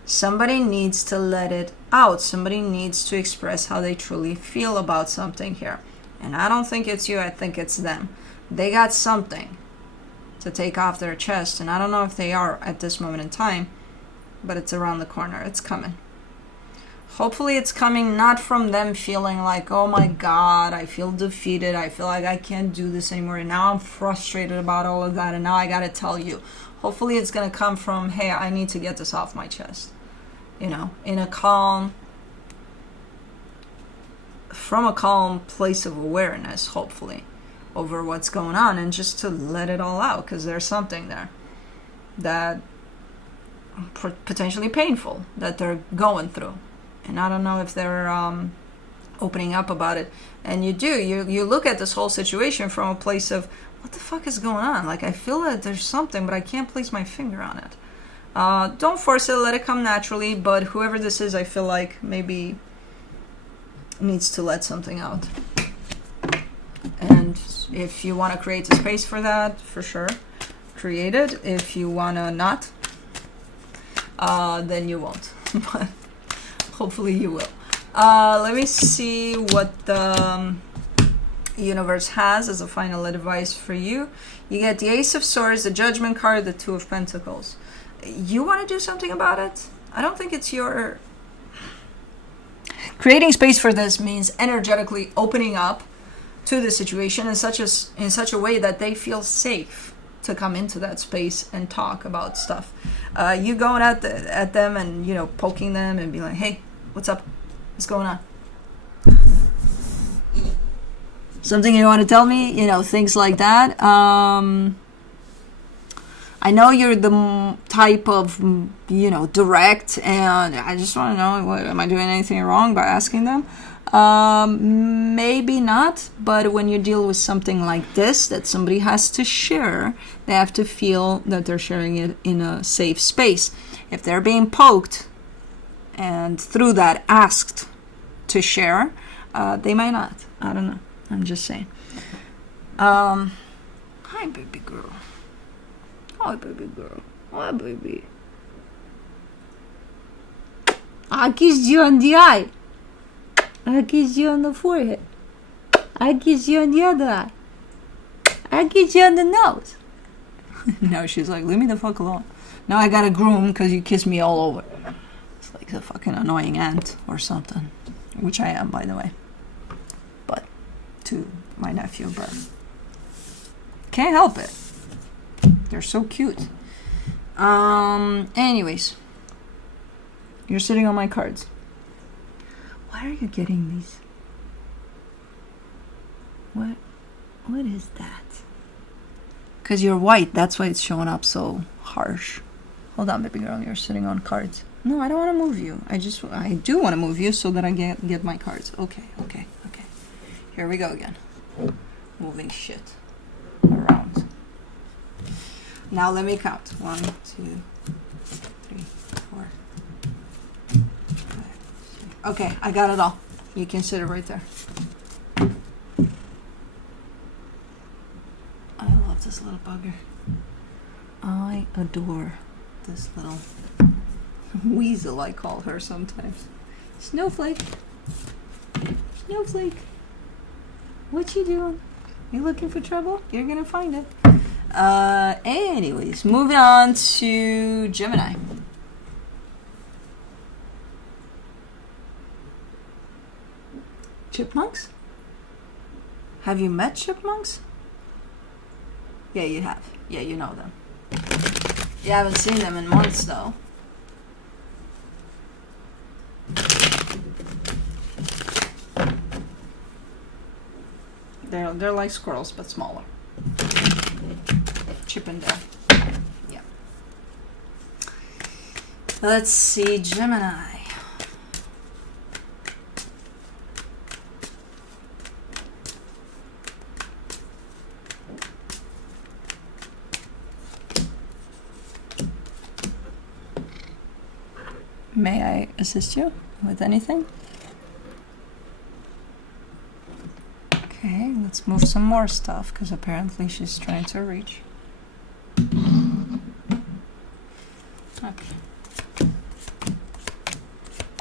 Somebody needs to let it out. Somebody needs to express how they truly feel about something here. And I don't think it's you, I think it's them. They got something to take off their chest, and I don't know if they are at this moment in time, but it's around the corner. It's coming. Hopefully it's coming not from them feeling like, oh my God, I feel defeated, I feel like I can't do this anymore, and now I'm frustrated about all of that, and now I gotta tell you. Hopefully it's gonna come from, hey, I need to get this off my chest. You know, in a calm, from a calm place of awareness, hopefully, over what's going on, and just to let it all out, because there's something there that potentially painful that they're going through. And I don't know if they're opening up about it. And you look at this whole situation from a place of, what the fuck is going on? Like, I feel that there's something, but I can't place my finger on it. Don't force it, let it come naturally. But whoever this is, I feel like maybe needs to let something out. And if you want to create a space for that, for sure, create it. If you want to not, then you won't. But hopefully you will. Let me see what the universe has as a final advice for you. You get the Ace of Swords, the Judgment card, the Two of Pentacles. You want to do something about it? I don't think it's your... Creating space for this means energetically opening up to the situation in such a way that they feel safe to come into that space and talk about stuff. You going at them and, you know, poking them and be like, hey, what's up? What's going on? Something you want to tell me? You know, things like that. I know you're the type of, you know, direct, and I just want to know, what, am I doing anything wrong by asking them? Maybe not, but when you deal with something like this that somebody has to share, they have to feel that they're sharing it in a safe space. If they're being poked and through that asked to share, they might not. I don't know. I'm just saying. Hi, baby girl. Hi, baby girl. Hi, baby. I kissed you on the eye. I kissed you on the forehead. I kissed you on the other eye. I kissed you on the nose. Now she's like, leave me the fuck alone. Now I gotta groom because you kissed me all over. It's like a fucking annoying aunt or something. Which I am, by the way. But to my nephew, but can't help it. They're so cute. Anyways. You're sitting on my cards. Why are you getting these? What is that? Because you're white, that's why it's showing up so harsh. Hold on, baby girl, you're sitting on cards. No, I don't want to move you. I do want to move you so that I get my cards. Okay. Here we go again. Moving shit around. Now let me count. 1, 2, 3, 4, 5, 6. Okay, I got it all. You can sit it right there. I love this little bugger. I adore this little weasel, I call her sometimes. Snowflake. Snowflake. What you doing? You looking for trouble? You're gonna find it. Anyways, moving on to Gemini. Chipmunks? Have you met chipmunks? Yeah, you have. Yeah, you know them. You haven't seen them in months, though. They're like squirrels, but smaller. Chip and Dale. Yeah. Let's see, Gemini. May I assist you with anything? Okay, let's move some more stuff, because apparently she's trying to reach. Okay.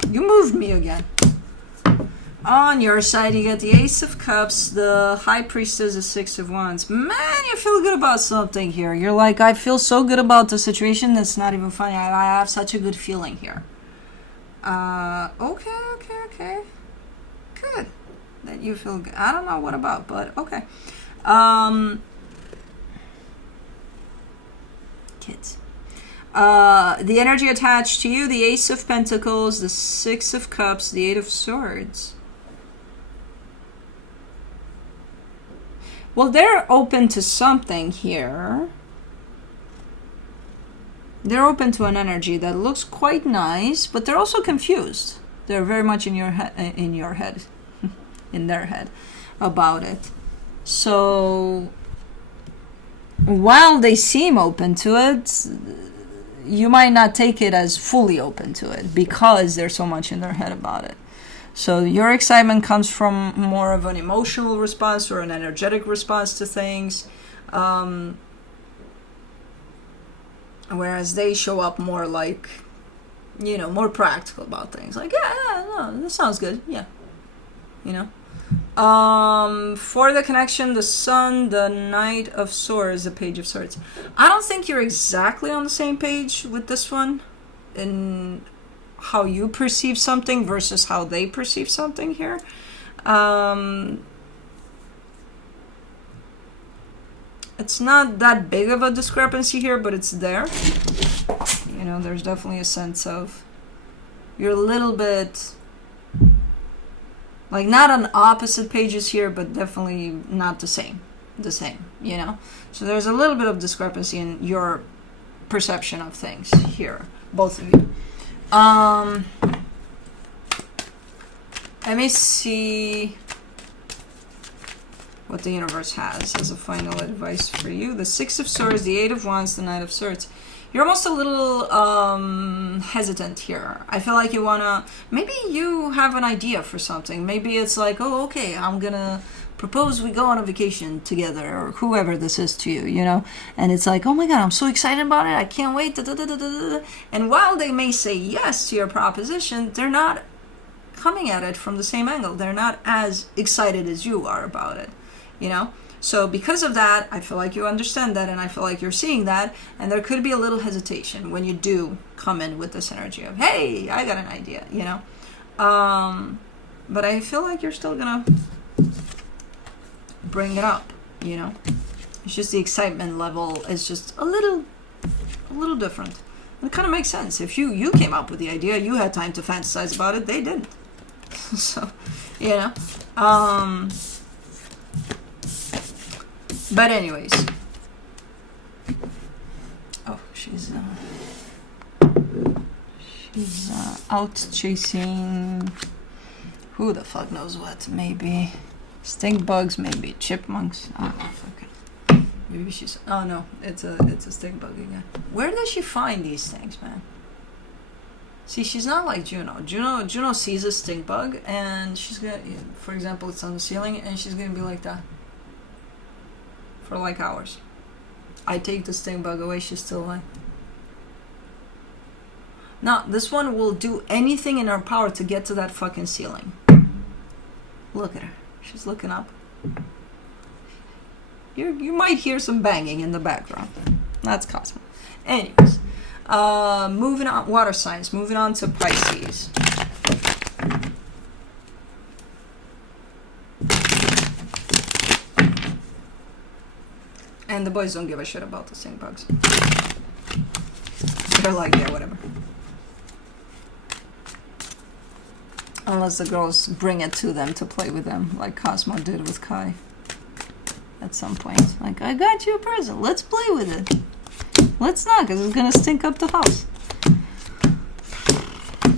You moved me again. On your side, you get the Ace of Cups, the High Priestess, the Six of Wands. Man, you feel good about something here. You're like, I feel so good about the situation, that's not even funny. I have such a good feeling here. Okay. Good. That you feel good. I don't know what about, but okay. Kids. The energy attached to you, the Ace of Pentacles, the Six of Cups, the Eight of Swords. Well, they're open to something here. They're open to an energy that looks quite nice, but they're also confused. They're very much in your head, in their head about it. So while they seem open to it, you might not take it as fully open to it because they're so much in their head about it. So your excitement comes from more of an emotional response or an energetic response to things. Whereas they show up more like, you know, more practical about things. Like, yeah, no, that sounds good. Yeah. You know? For the connection, the Sun, the Knight of Swords, the Page of Swords. I don't think you're exactly on the same page with this one in how you perceive something versus how they perceive something here. It's not that big of a discrepancy here, but it's there. You know, there's definitely a sense of you're a little bit like not on opposite pages here, but definitely not the same, you know? So there's a little bit of discrepancy in your perception of things here, both of you. Let me see what the universe has as a final advice for you. The Six of Swords, the Eight of Wands, the Knight of Swords. You're almost a little hesitant here. I feel like you wanna, maybe you have an idea for something. Maybe it's like, oh, okay, I'm gonna propose we go on a vacation together, or whoever this is to you, you know? And it's like, oh my God, I'm so excited about it. I can't wait. And while they may say yes to your proposition, they're not coming at it from the same angle. They're not as excited as you are about it. You know, so because of that, I feel like you understand that, and I feel like you're seeing that, and there could be a little hesitation when you do come in with this energy of, hey, I got an idea, you know. But I feel like you're still gonna bring it up, you know. It's just the excitement level is just a little different. And it kind of makes sense. If you came up with the idea, you had time to fantasize about it. They didn't. So, you know. But anyways, oh, she's out chasing who the fuck knows what. Maybe stink bugs, maybe chipmunks. I don't know, fucking. Maybe she's. Oh no, it's a stink bug again. Where does she find these things, man? See, she's not like Juno. Juno sees a stink bug and she's gonna, for example, it's on the ceiling and she's gonna be like that. For like hours. I take the stink bug away, she's still alive. Now, this one will do anything in her power to get to that fucking ceiling. Look at her. She's looking up. You might hear some banging in the background. That's Cosmo. Anyways, moving on, water signs, moving on to Pisces. And the boys don't give a shit about the stink bugs. They're like, yeah, whatever. Unless the girls bring it to them to play with them, like Cosmo did with Kai. At some point. Like, I got you a present. Let's play with it. Let's not, because it's going to stink up the house.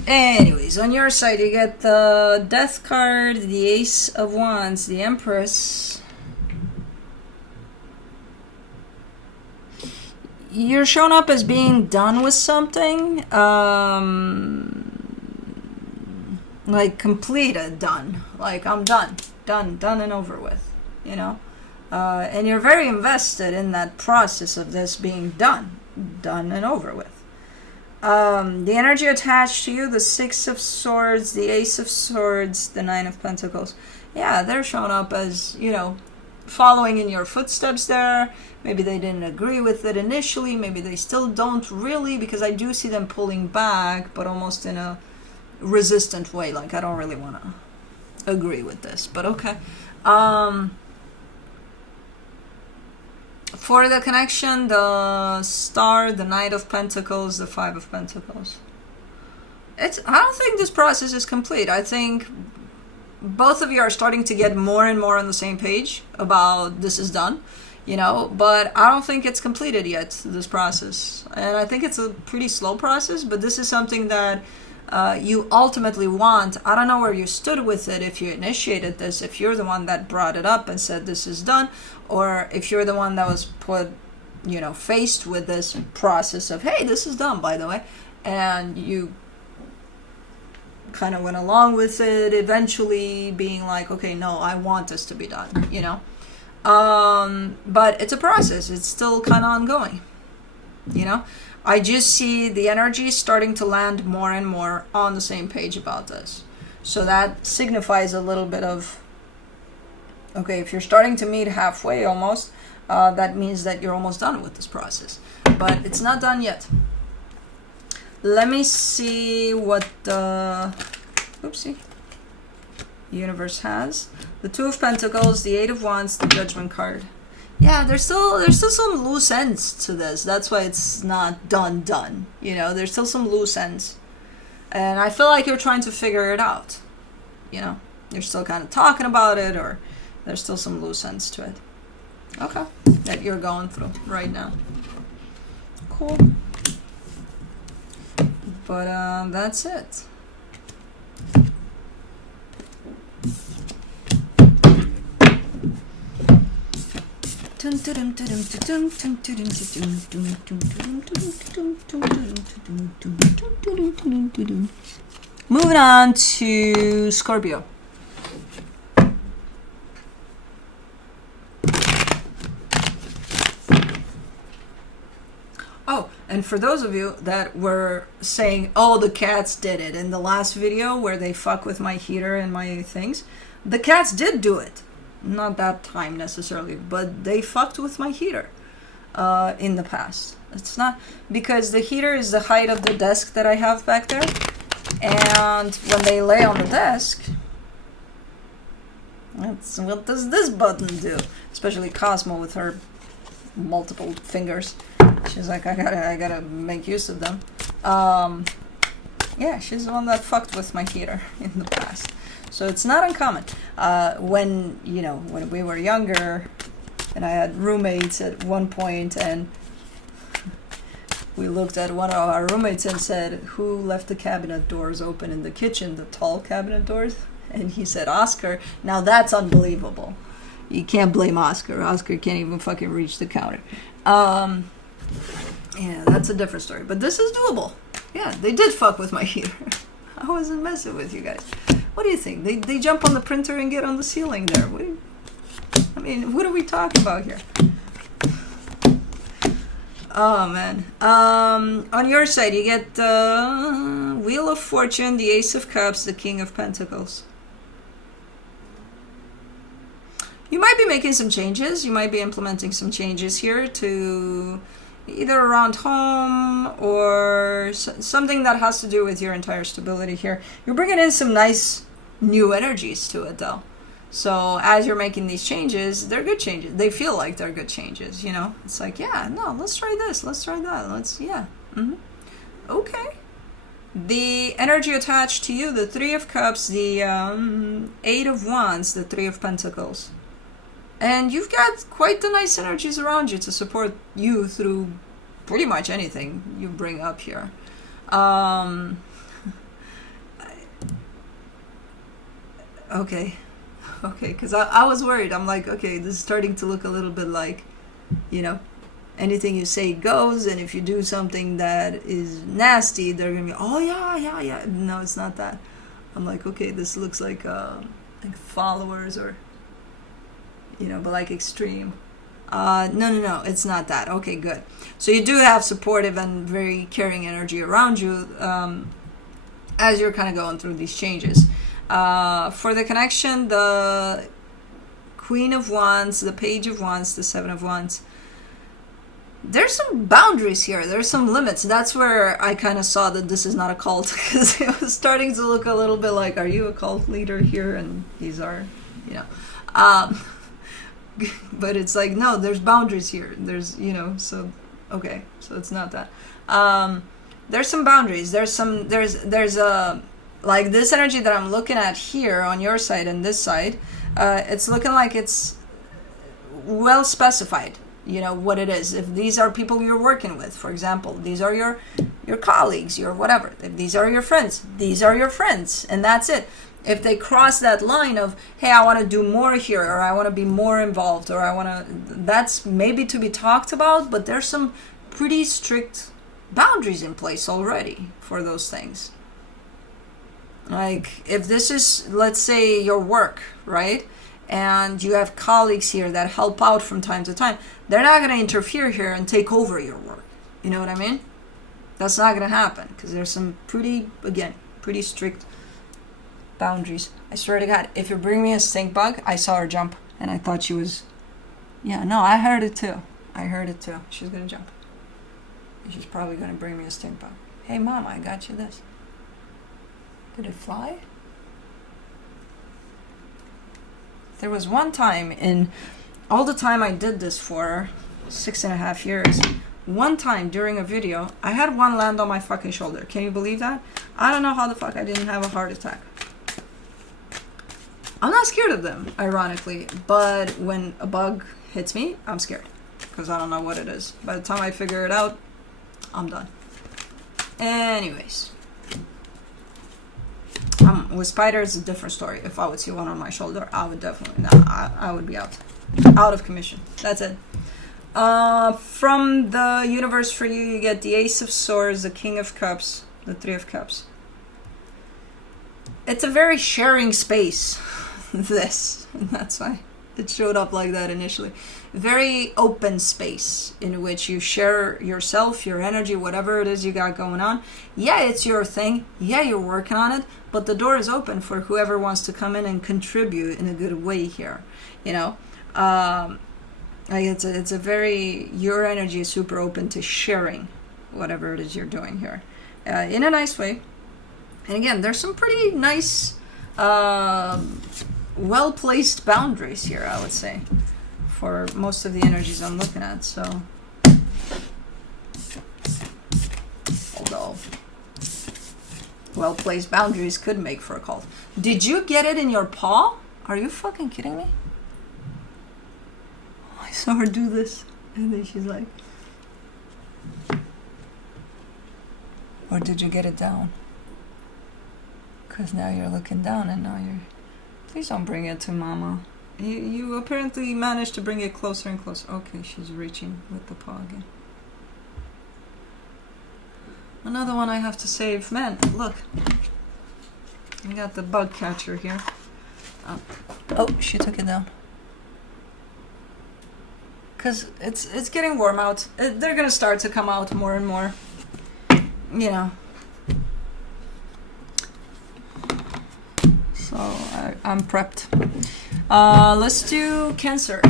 Anyways, on your side, you get the Death card, the Ace of Wands, the Empress. You're shown up as being done with something. Like, completed, done. Like, I'm done. Done and over with. You know? And you're very invested in that process of this being done and over with. The energy attached to you, the Six of Swords, the Ace of Swords, the Nine of Pentacles. Yeah, they're shown up as, you know, following in your footsteps there. Maybe they didn't agree with it initially. Maybe they still don't really, because I do see them pulling back, but almost in a resistant way. Like, I don't really want to agree with this, but okay. For the connection, the Star, the Knight of Pentacles, the Five of Pentacles. I don't think this process is complete. I think both of you are starting to get more and more on the same page about this is done, you know, but I don't think it's completed yet, this process. And I think it's a pretty slow process, but this is something that you ultimately want. I don't know where you stood with it, if you initiated this, if you're the one that brought it up and said this is done, or if you're the one that was put, you know, faced with this process of, hey, this is done, by the way, and you kind of went along with it, eventually being like, okay, no, I want this to be done, you know. But it's a process. It's still kind of ongoing, you know. I just see the energy starting to land more and more on the same page about this. So that signifies a little bit of, okay, if you're starting to meet halfway almost, that means that you're almost done with this process. But it's not done yet. Let me see what the universe has. The Two of Pentacles, the Eight of Wands, the Judgment card. Yeah, there's still some loose ends to this. That's why it's not done. You know, there's still some loose ends. And I feel like you're trying to figure it out. You know, you're still kind of talking about it, or there's still some loose ends to it. Okay, that you're going through right now. Cool. But that's it. Moving on to Scorpio. Oh, and for those of you that were saying, oh, the cats did it in the last video where they fuck with my heater and my things, the cats did do it. Not that time necessarily, but they fucked with my heater in the past. It's not, because the heater is the height of the desk that I have back there, and when they lay on the desk, that's, what does this button do? Especially Cosmo with her multiple fingers. She's like, I gotta make use of them. Yeah, she's the one that fucked with my heater in the past. So it's not uncommon. When we were younger, and I had roommates at one point, and we looked at one of our roommates and said, who left the cabinet doors open in the kitchen, the tall cabinet doors? And he said, Oscar. Now that's unbelievable. You can't blame Oscar. Oscar can't even fucking reach the counter. Yeah, that's a different story. But this is doable. Yeah, they did fuck with my heater. I wasn't messing with you guys. What do you think? They jump on the printer and get on the ceiling there. What are we talking about here? Oh, man. On your side, you get the Wheel of Fortune, the Ace of Cups, the King of Pentacles. You might be making some changes. You might be implementing some changes here to either around home or something that has to do with your entire stability here. You're bringing in some nice new energies to it though. So as you're making these changes, they're good changes. They feel like they're good changes, you know? It's like, yeah, no, let's try this. Let's try that. Let's, yeah. Okay. The energy attached to you, the Three of Cups, the Eight of Wands, the Three of Pentacles. And you've got quite the nice energies around you to support you through pretty much anything you bring up here. Okay, because I was worried. I'm like, okay, this is starting to look a little bit like, you know, anything you say goes, and if you do something that is nasty, they're gonna be, oh yeah. No, it's not that. I'm like, okay, this looks like followers or, you know, but like extreme. No, it's not that. Okay, good. So you do have supportive and very caring energy around you as you're kind of going through these changes. For the connection, the Queen of Wands, the Page of Wands, the Seven of Wands. There's some boundaries here. There's some limits. That's where I kind of saw that this is not a cult, because it was starting to look a little bit like, are you a cult leader here? And these are, you know. But it's like, no, there's boundaries here. There's, you know, so, okay, so it's not that. There's some boundaries. There's a, like this energy that I'm looking at here on your side and this side, it's looking like it's well specified, you know, what it is. If these are people you're working with, for example, these are your colleagues, your whatever. If these are your friends, these are your friends, and that's it. If they cross that line of, hey, I want to do more here, or I want to be more involved, or I want to, that's maybe to be talked about, but there's some pretty strict boundaries in place already for those things. Like, if this is, let's say, your work, right? And you have colleagues here that help out from time to time, they're not going to interfere here and take over your work. You know what I mean? That's not going to happen, because there's some pretty strict boundaries. I swear to God, if you bring me a stink bug, I saw her jump, and I thought she was, yeah, no, I heard it too. She's going to jump. She's probably going to bring me a stink bug. Hey, Mom, I got you this. Did it fly? There was one time in all the time I did this for 6.5 years, one time during a video, I had one land on my fucking shoulder. Can you believe that? I don't know how the fuck I didn't have a heart attack. I'm not scared of them, ironically, but when a bug hits me, I'm scared because I don't know what it is. By the time I figure it out, I'm done. Anyways. With spiders, it's a different story. If I would see one on my shoulder, I would definitely, I would be out of commission. That's it. From the universe for you, you get the Ace of Swords, the King of Cups, the Three of Cups. It's a very sharing space, this. And that's why it showed up like that initially. Very open space in which you share yourself, your energy, whatever it is you got going on. Yeah, it's your thing. Yeah, you're working on it. But the door is open for whoever wants to come in and contribute in a good way here. You know, like it's a very, your energy is super open to sharing whatever it is you're doing here in a nice way. And again, there's some pretty nice, well-placed boundaries here, I would say, for most of the energies I'm looking at. So, although well-placed boundaries could make for a cult. Did you get it in your paw? Are you fucking kidding me? I saw her do this, and then she's like, or did you get it down? Because now you're looking down, and now you're, please don't bring it to Mama. You apparently managed to bring it closer and closer. Okay, she's reaching with the paw again. Another one I have to save. Man, look. I got the bug catcher here. Oh, she took it down. Because it's getting warm out. They're going to start to come out more and more. You know. So I'm prepped. Let's do Cancer.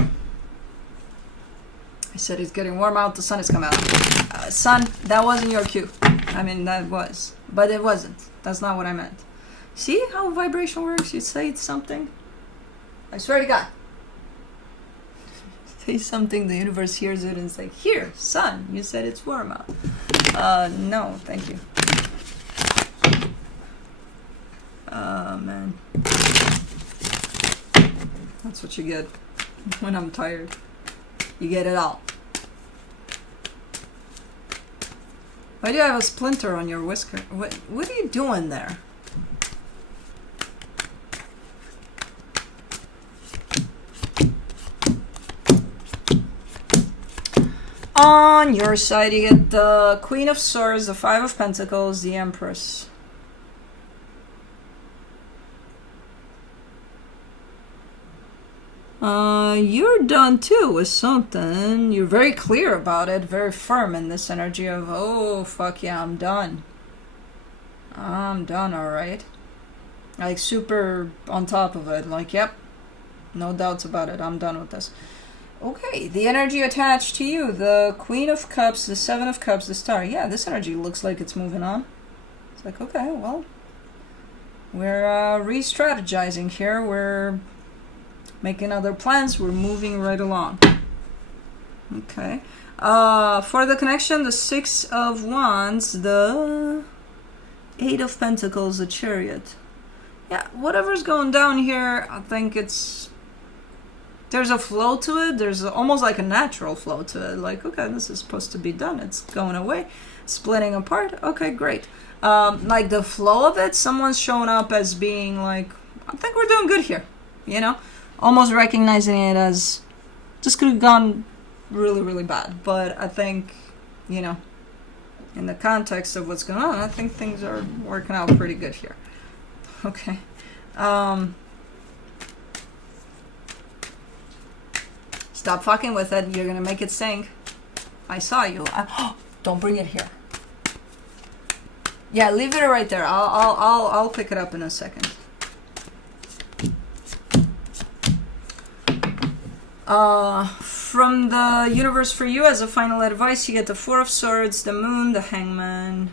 I said it's getting warm out, the sun is coming out. Sun, that wasn't your cue. I mean, that was, but it wasn't. That's not what I meant. See how vibration works? You say it's something. I swear to God. Say something, the universe hears it and it's like, here, sun, you said it's warm out. No, thank you. Man. That's what you get when I'm tired. You get it all. Why do you have a splinter on your whisker? What are you doing there? On your side, you get the Queen of Swords, the Five of Pentacles, the Empress. You're done too with something. You're very clear about it, very firm in this energy of, oh, fuck yeah, I'm done. I'm done, alright. Like, super on top of it. Like, yep, no doubts about it. I'm done with this. Okay, the energy attached to you, the Queen of Cups, the Seven of Cups, the Star. Yeah, this energy looks like it's moving on. It's like, okay, well, we're re-strategizing here. We're making other plans. We're moving right along. Okay. For the connection, the Six of Wands, the Eight of Pentacles, the Chariot. Yeah, whatever's going down here, I think it's... There's a flow to it. There's almost like a natural flow to it. Like, okay, this is supposed to be done. It's going away. Splitting apart. Okay, great. Like the flow of it, someone's showing up as being like, I think we're doing good here. You know? Almost recognizing it as just could have gone really, really bad. But I think, you know, in the context of what's going on, I think things are working out pretty good here. Okay. Stop fucking with it. You're gonna make it sink. I saw you. Don't bring it here. Yeah, leave it right there. I'll pick it up in a second. From the universe for you, as a final advice, you get the Four of Swords, the Moon, the Hangman.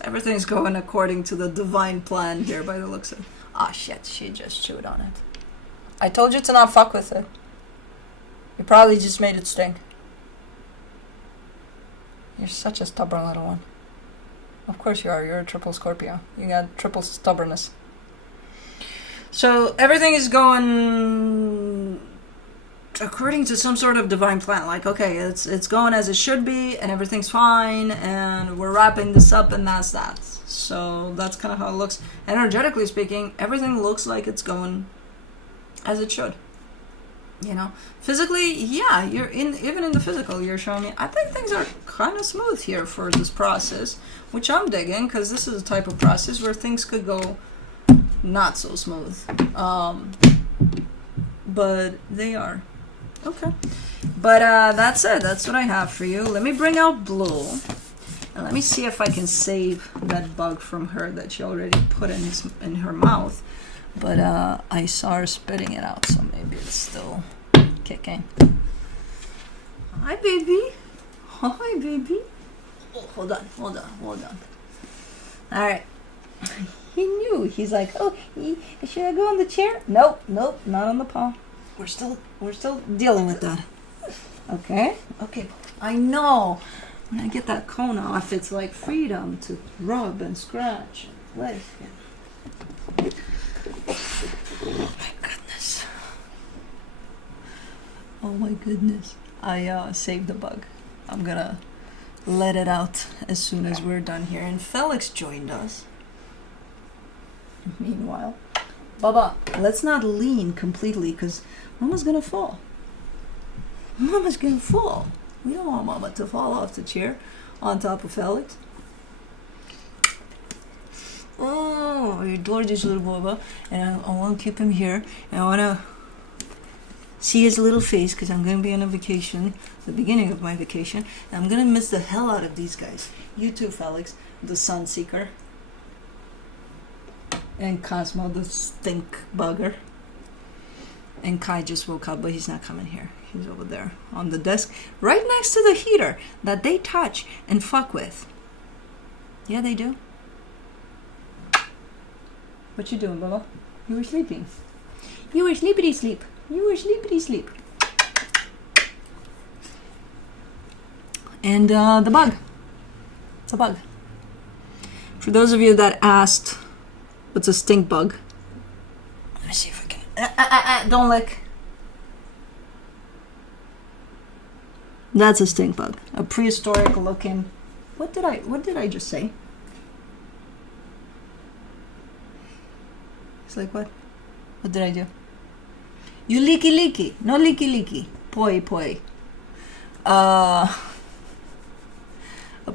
Everything's going according to the divine plan here by the looks of it. Ah, shit, she just chewed on it. I told you to not fuck with it. You probably just made it stink. You're such a stubborn little one. Of course you are. You're a triple Scorpio. You got triple stubbornness. So everything is going according to some sort of divine plan. Like, okay, it's going as it should be, and everything's fine, and we're wrapping this up, and that's that. So that's kind of how it looks. Energetically speaking, everything looks like it's going as it should. You know, physically, yeah, you're in. Even in the physical, you're showing me. I think things are kind of smooth here for this process, which I'm digging, because this is a type of process where things could go not so smooth. But they are. Okay. But that's it. That's what I have for you. Let me bring out blue. And let me see if I can save that bug from her that she already put in her mouth. But I saw her spitting it out, so maybe it's still kicking. Hi, baby. Hi, baby. Oh, hold on. All right. He knew. He's like, oh, should I go on the chair? Nope, not on the paw. We're still dealing with that. Okay. I know. When I get that cone off, it's like freedom to rub and scratch and lick. Oh my goodness. I saved the bug. I'm gonna let it out as soon as we're done here. And Felix joined us. Meanwhile, Baba, let's not lean completely because Mama's gonna fall. We don't want Mama to fall off the chair on top of Felix. Oh, you adore this little Baba. And I want to keep him here. And I want to see his little face because I'm going to be on a vacation, the beginning of my vacation. And I'm going to miss the hell out of these guys. You too, Felix, the sun seeker. And Cosmo, the stink bugger. And Kai just woke up, but he's not coming here. He's over there on the desk, right next to the heater that they touch and fuck with. Yeah, they do. What you doing, Bubba? You were sleeping. You were sleepity sleep. You were sleepity sleep. And the bug. The bug. For those of you that asked, what's a stink bug? Let me see if I can. Don't lick. That's a stink bug. A prehistoric looking. What did I just say? It's like what? What did I do? You leaky leaky. No leaky leaky. Poi poi. A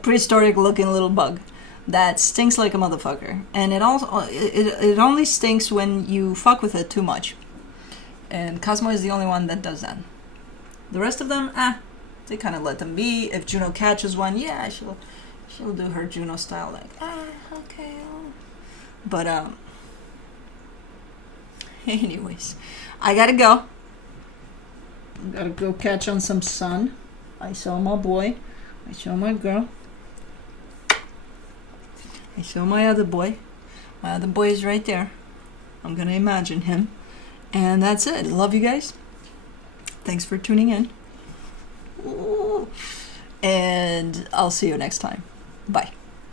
prehistoric looking little bug that stinks like a motherfucker. And it only stinks when you fuck with it too much. And Cosmo is the only one that does that. The rest of them, they kind of let them be. If Juno catches one, yeah, she'll do her Juno style, like, okay. But anyways, I gotta go. I gotta go catch on some sun. I saw my boy. I saw my girl. I saw my other boy. My other boy is right there. I'm gonna imagine him. And that's it. Love you guys. Thanks for tuning in. Ooh. And I'll see you next time. Bye.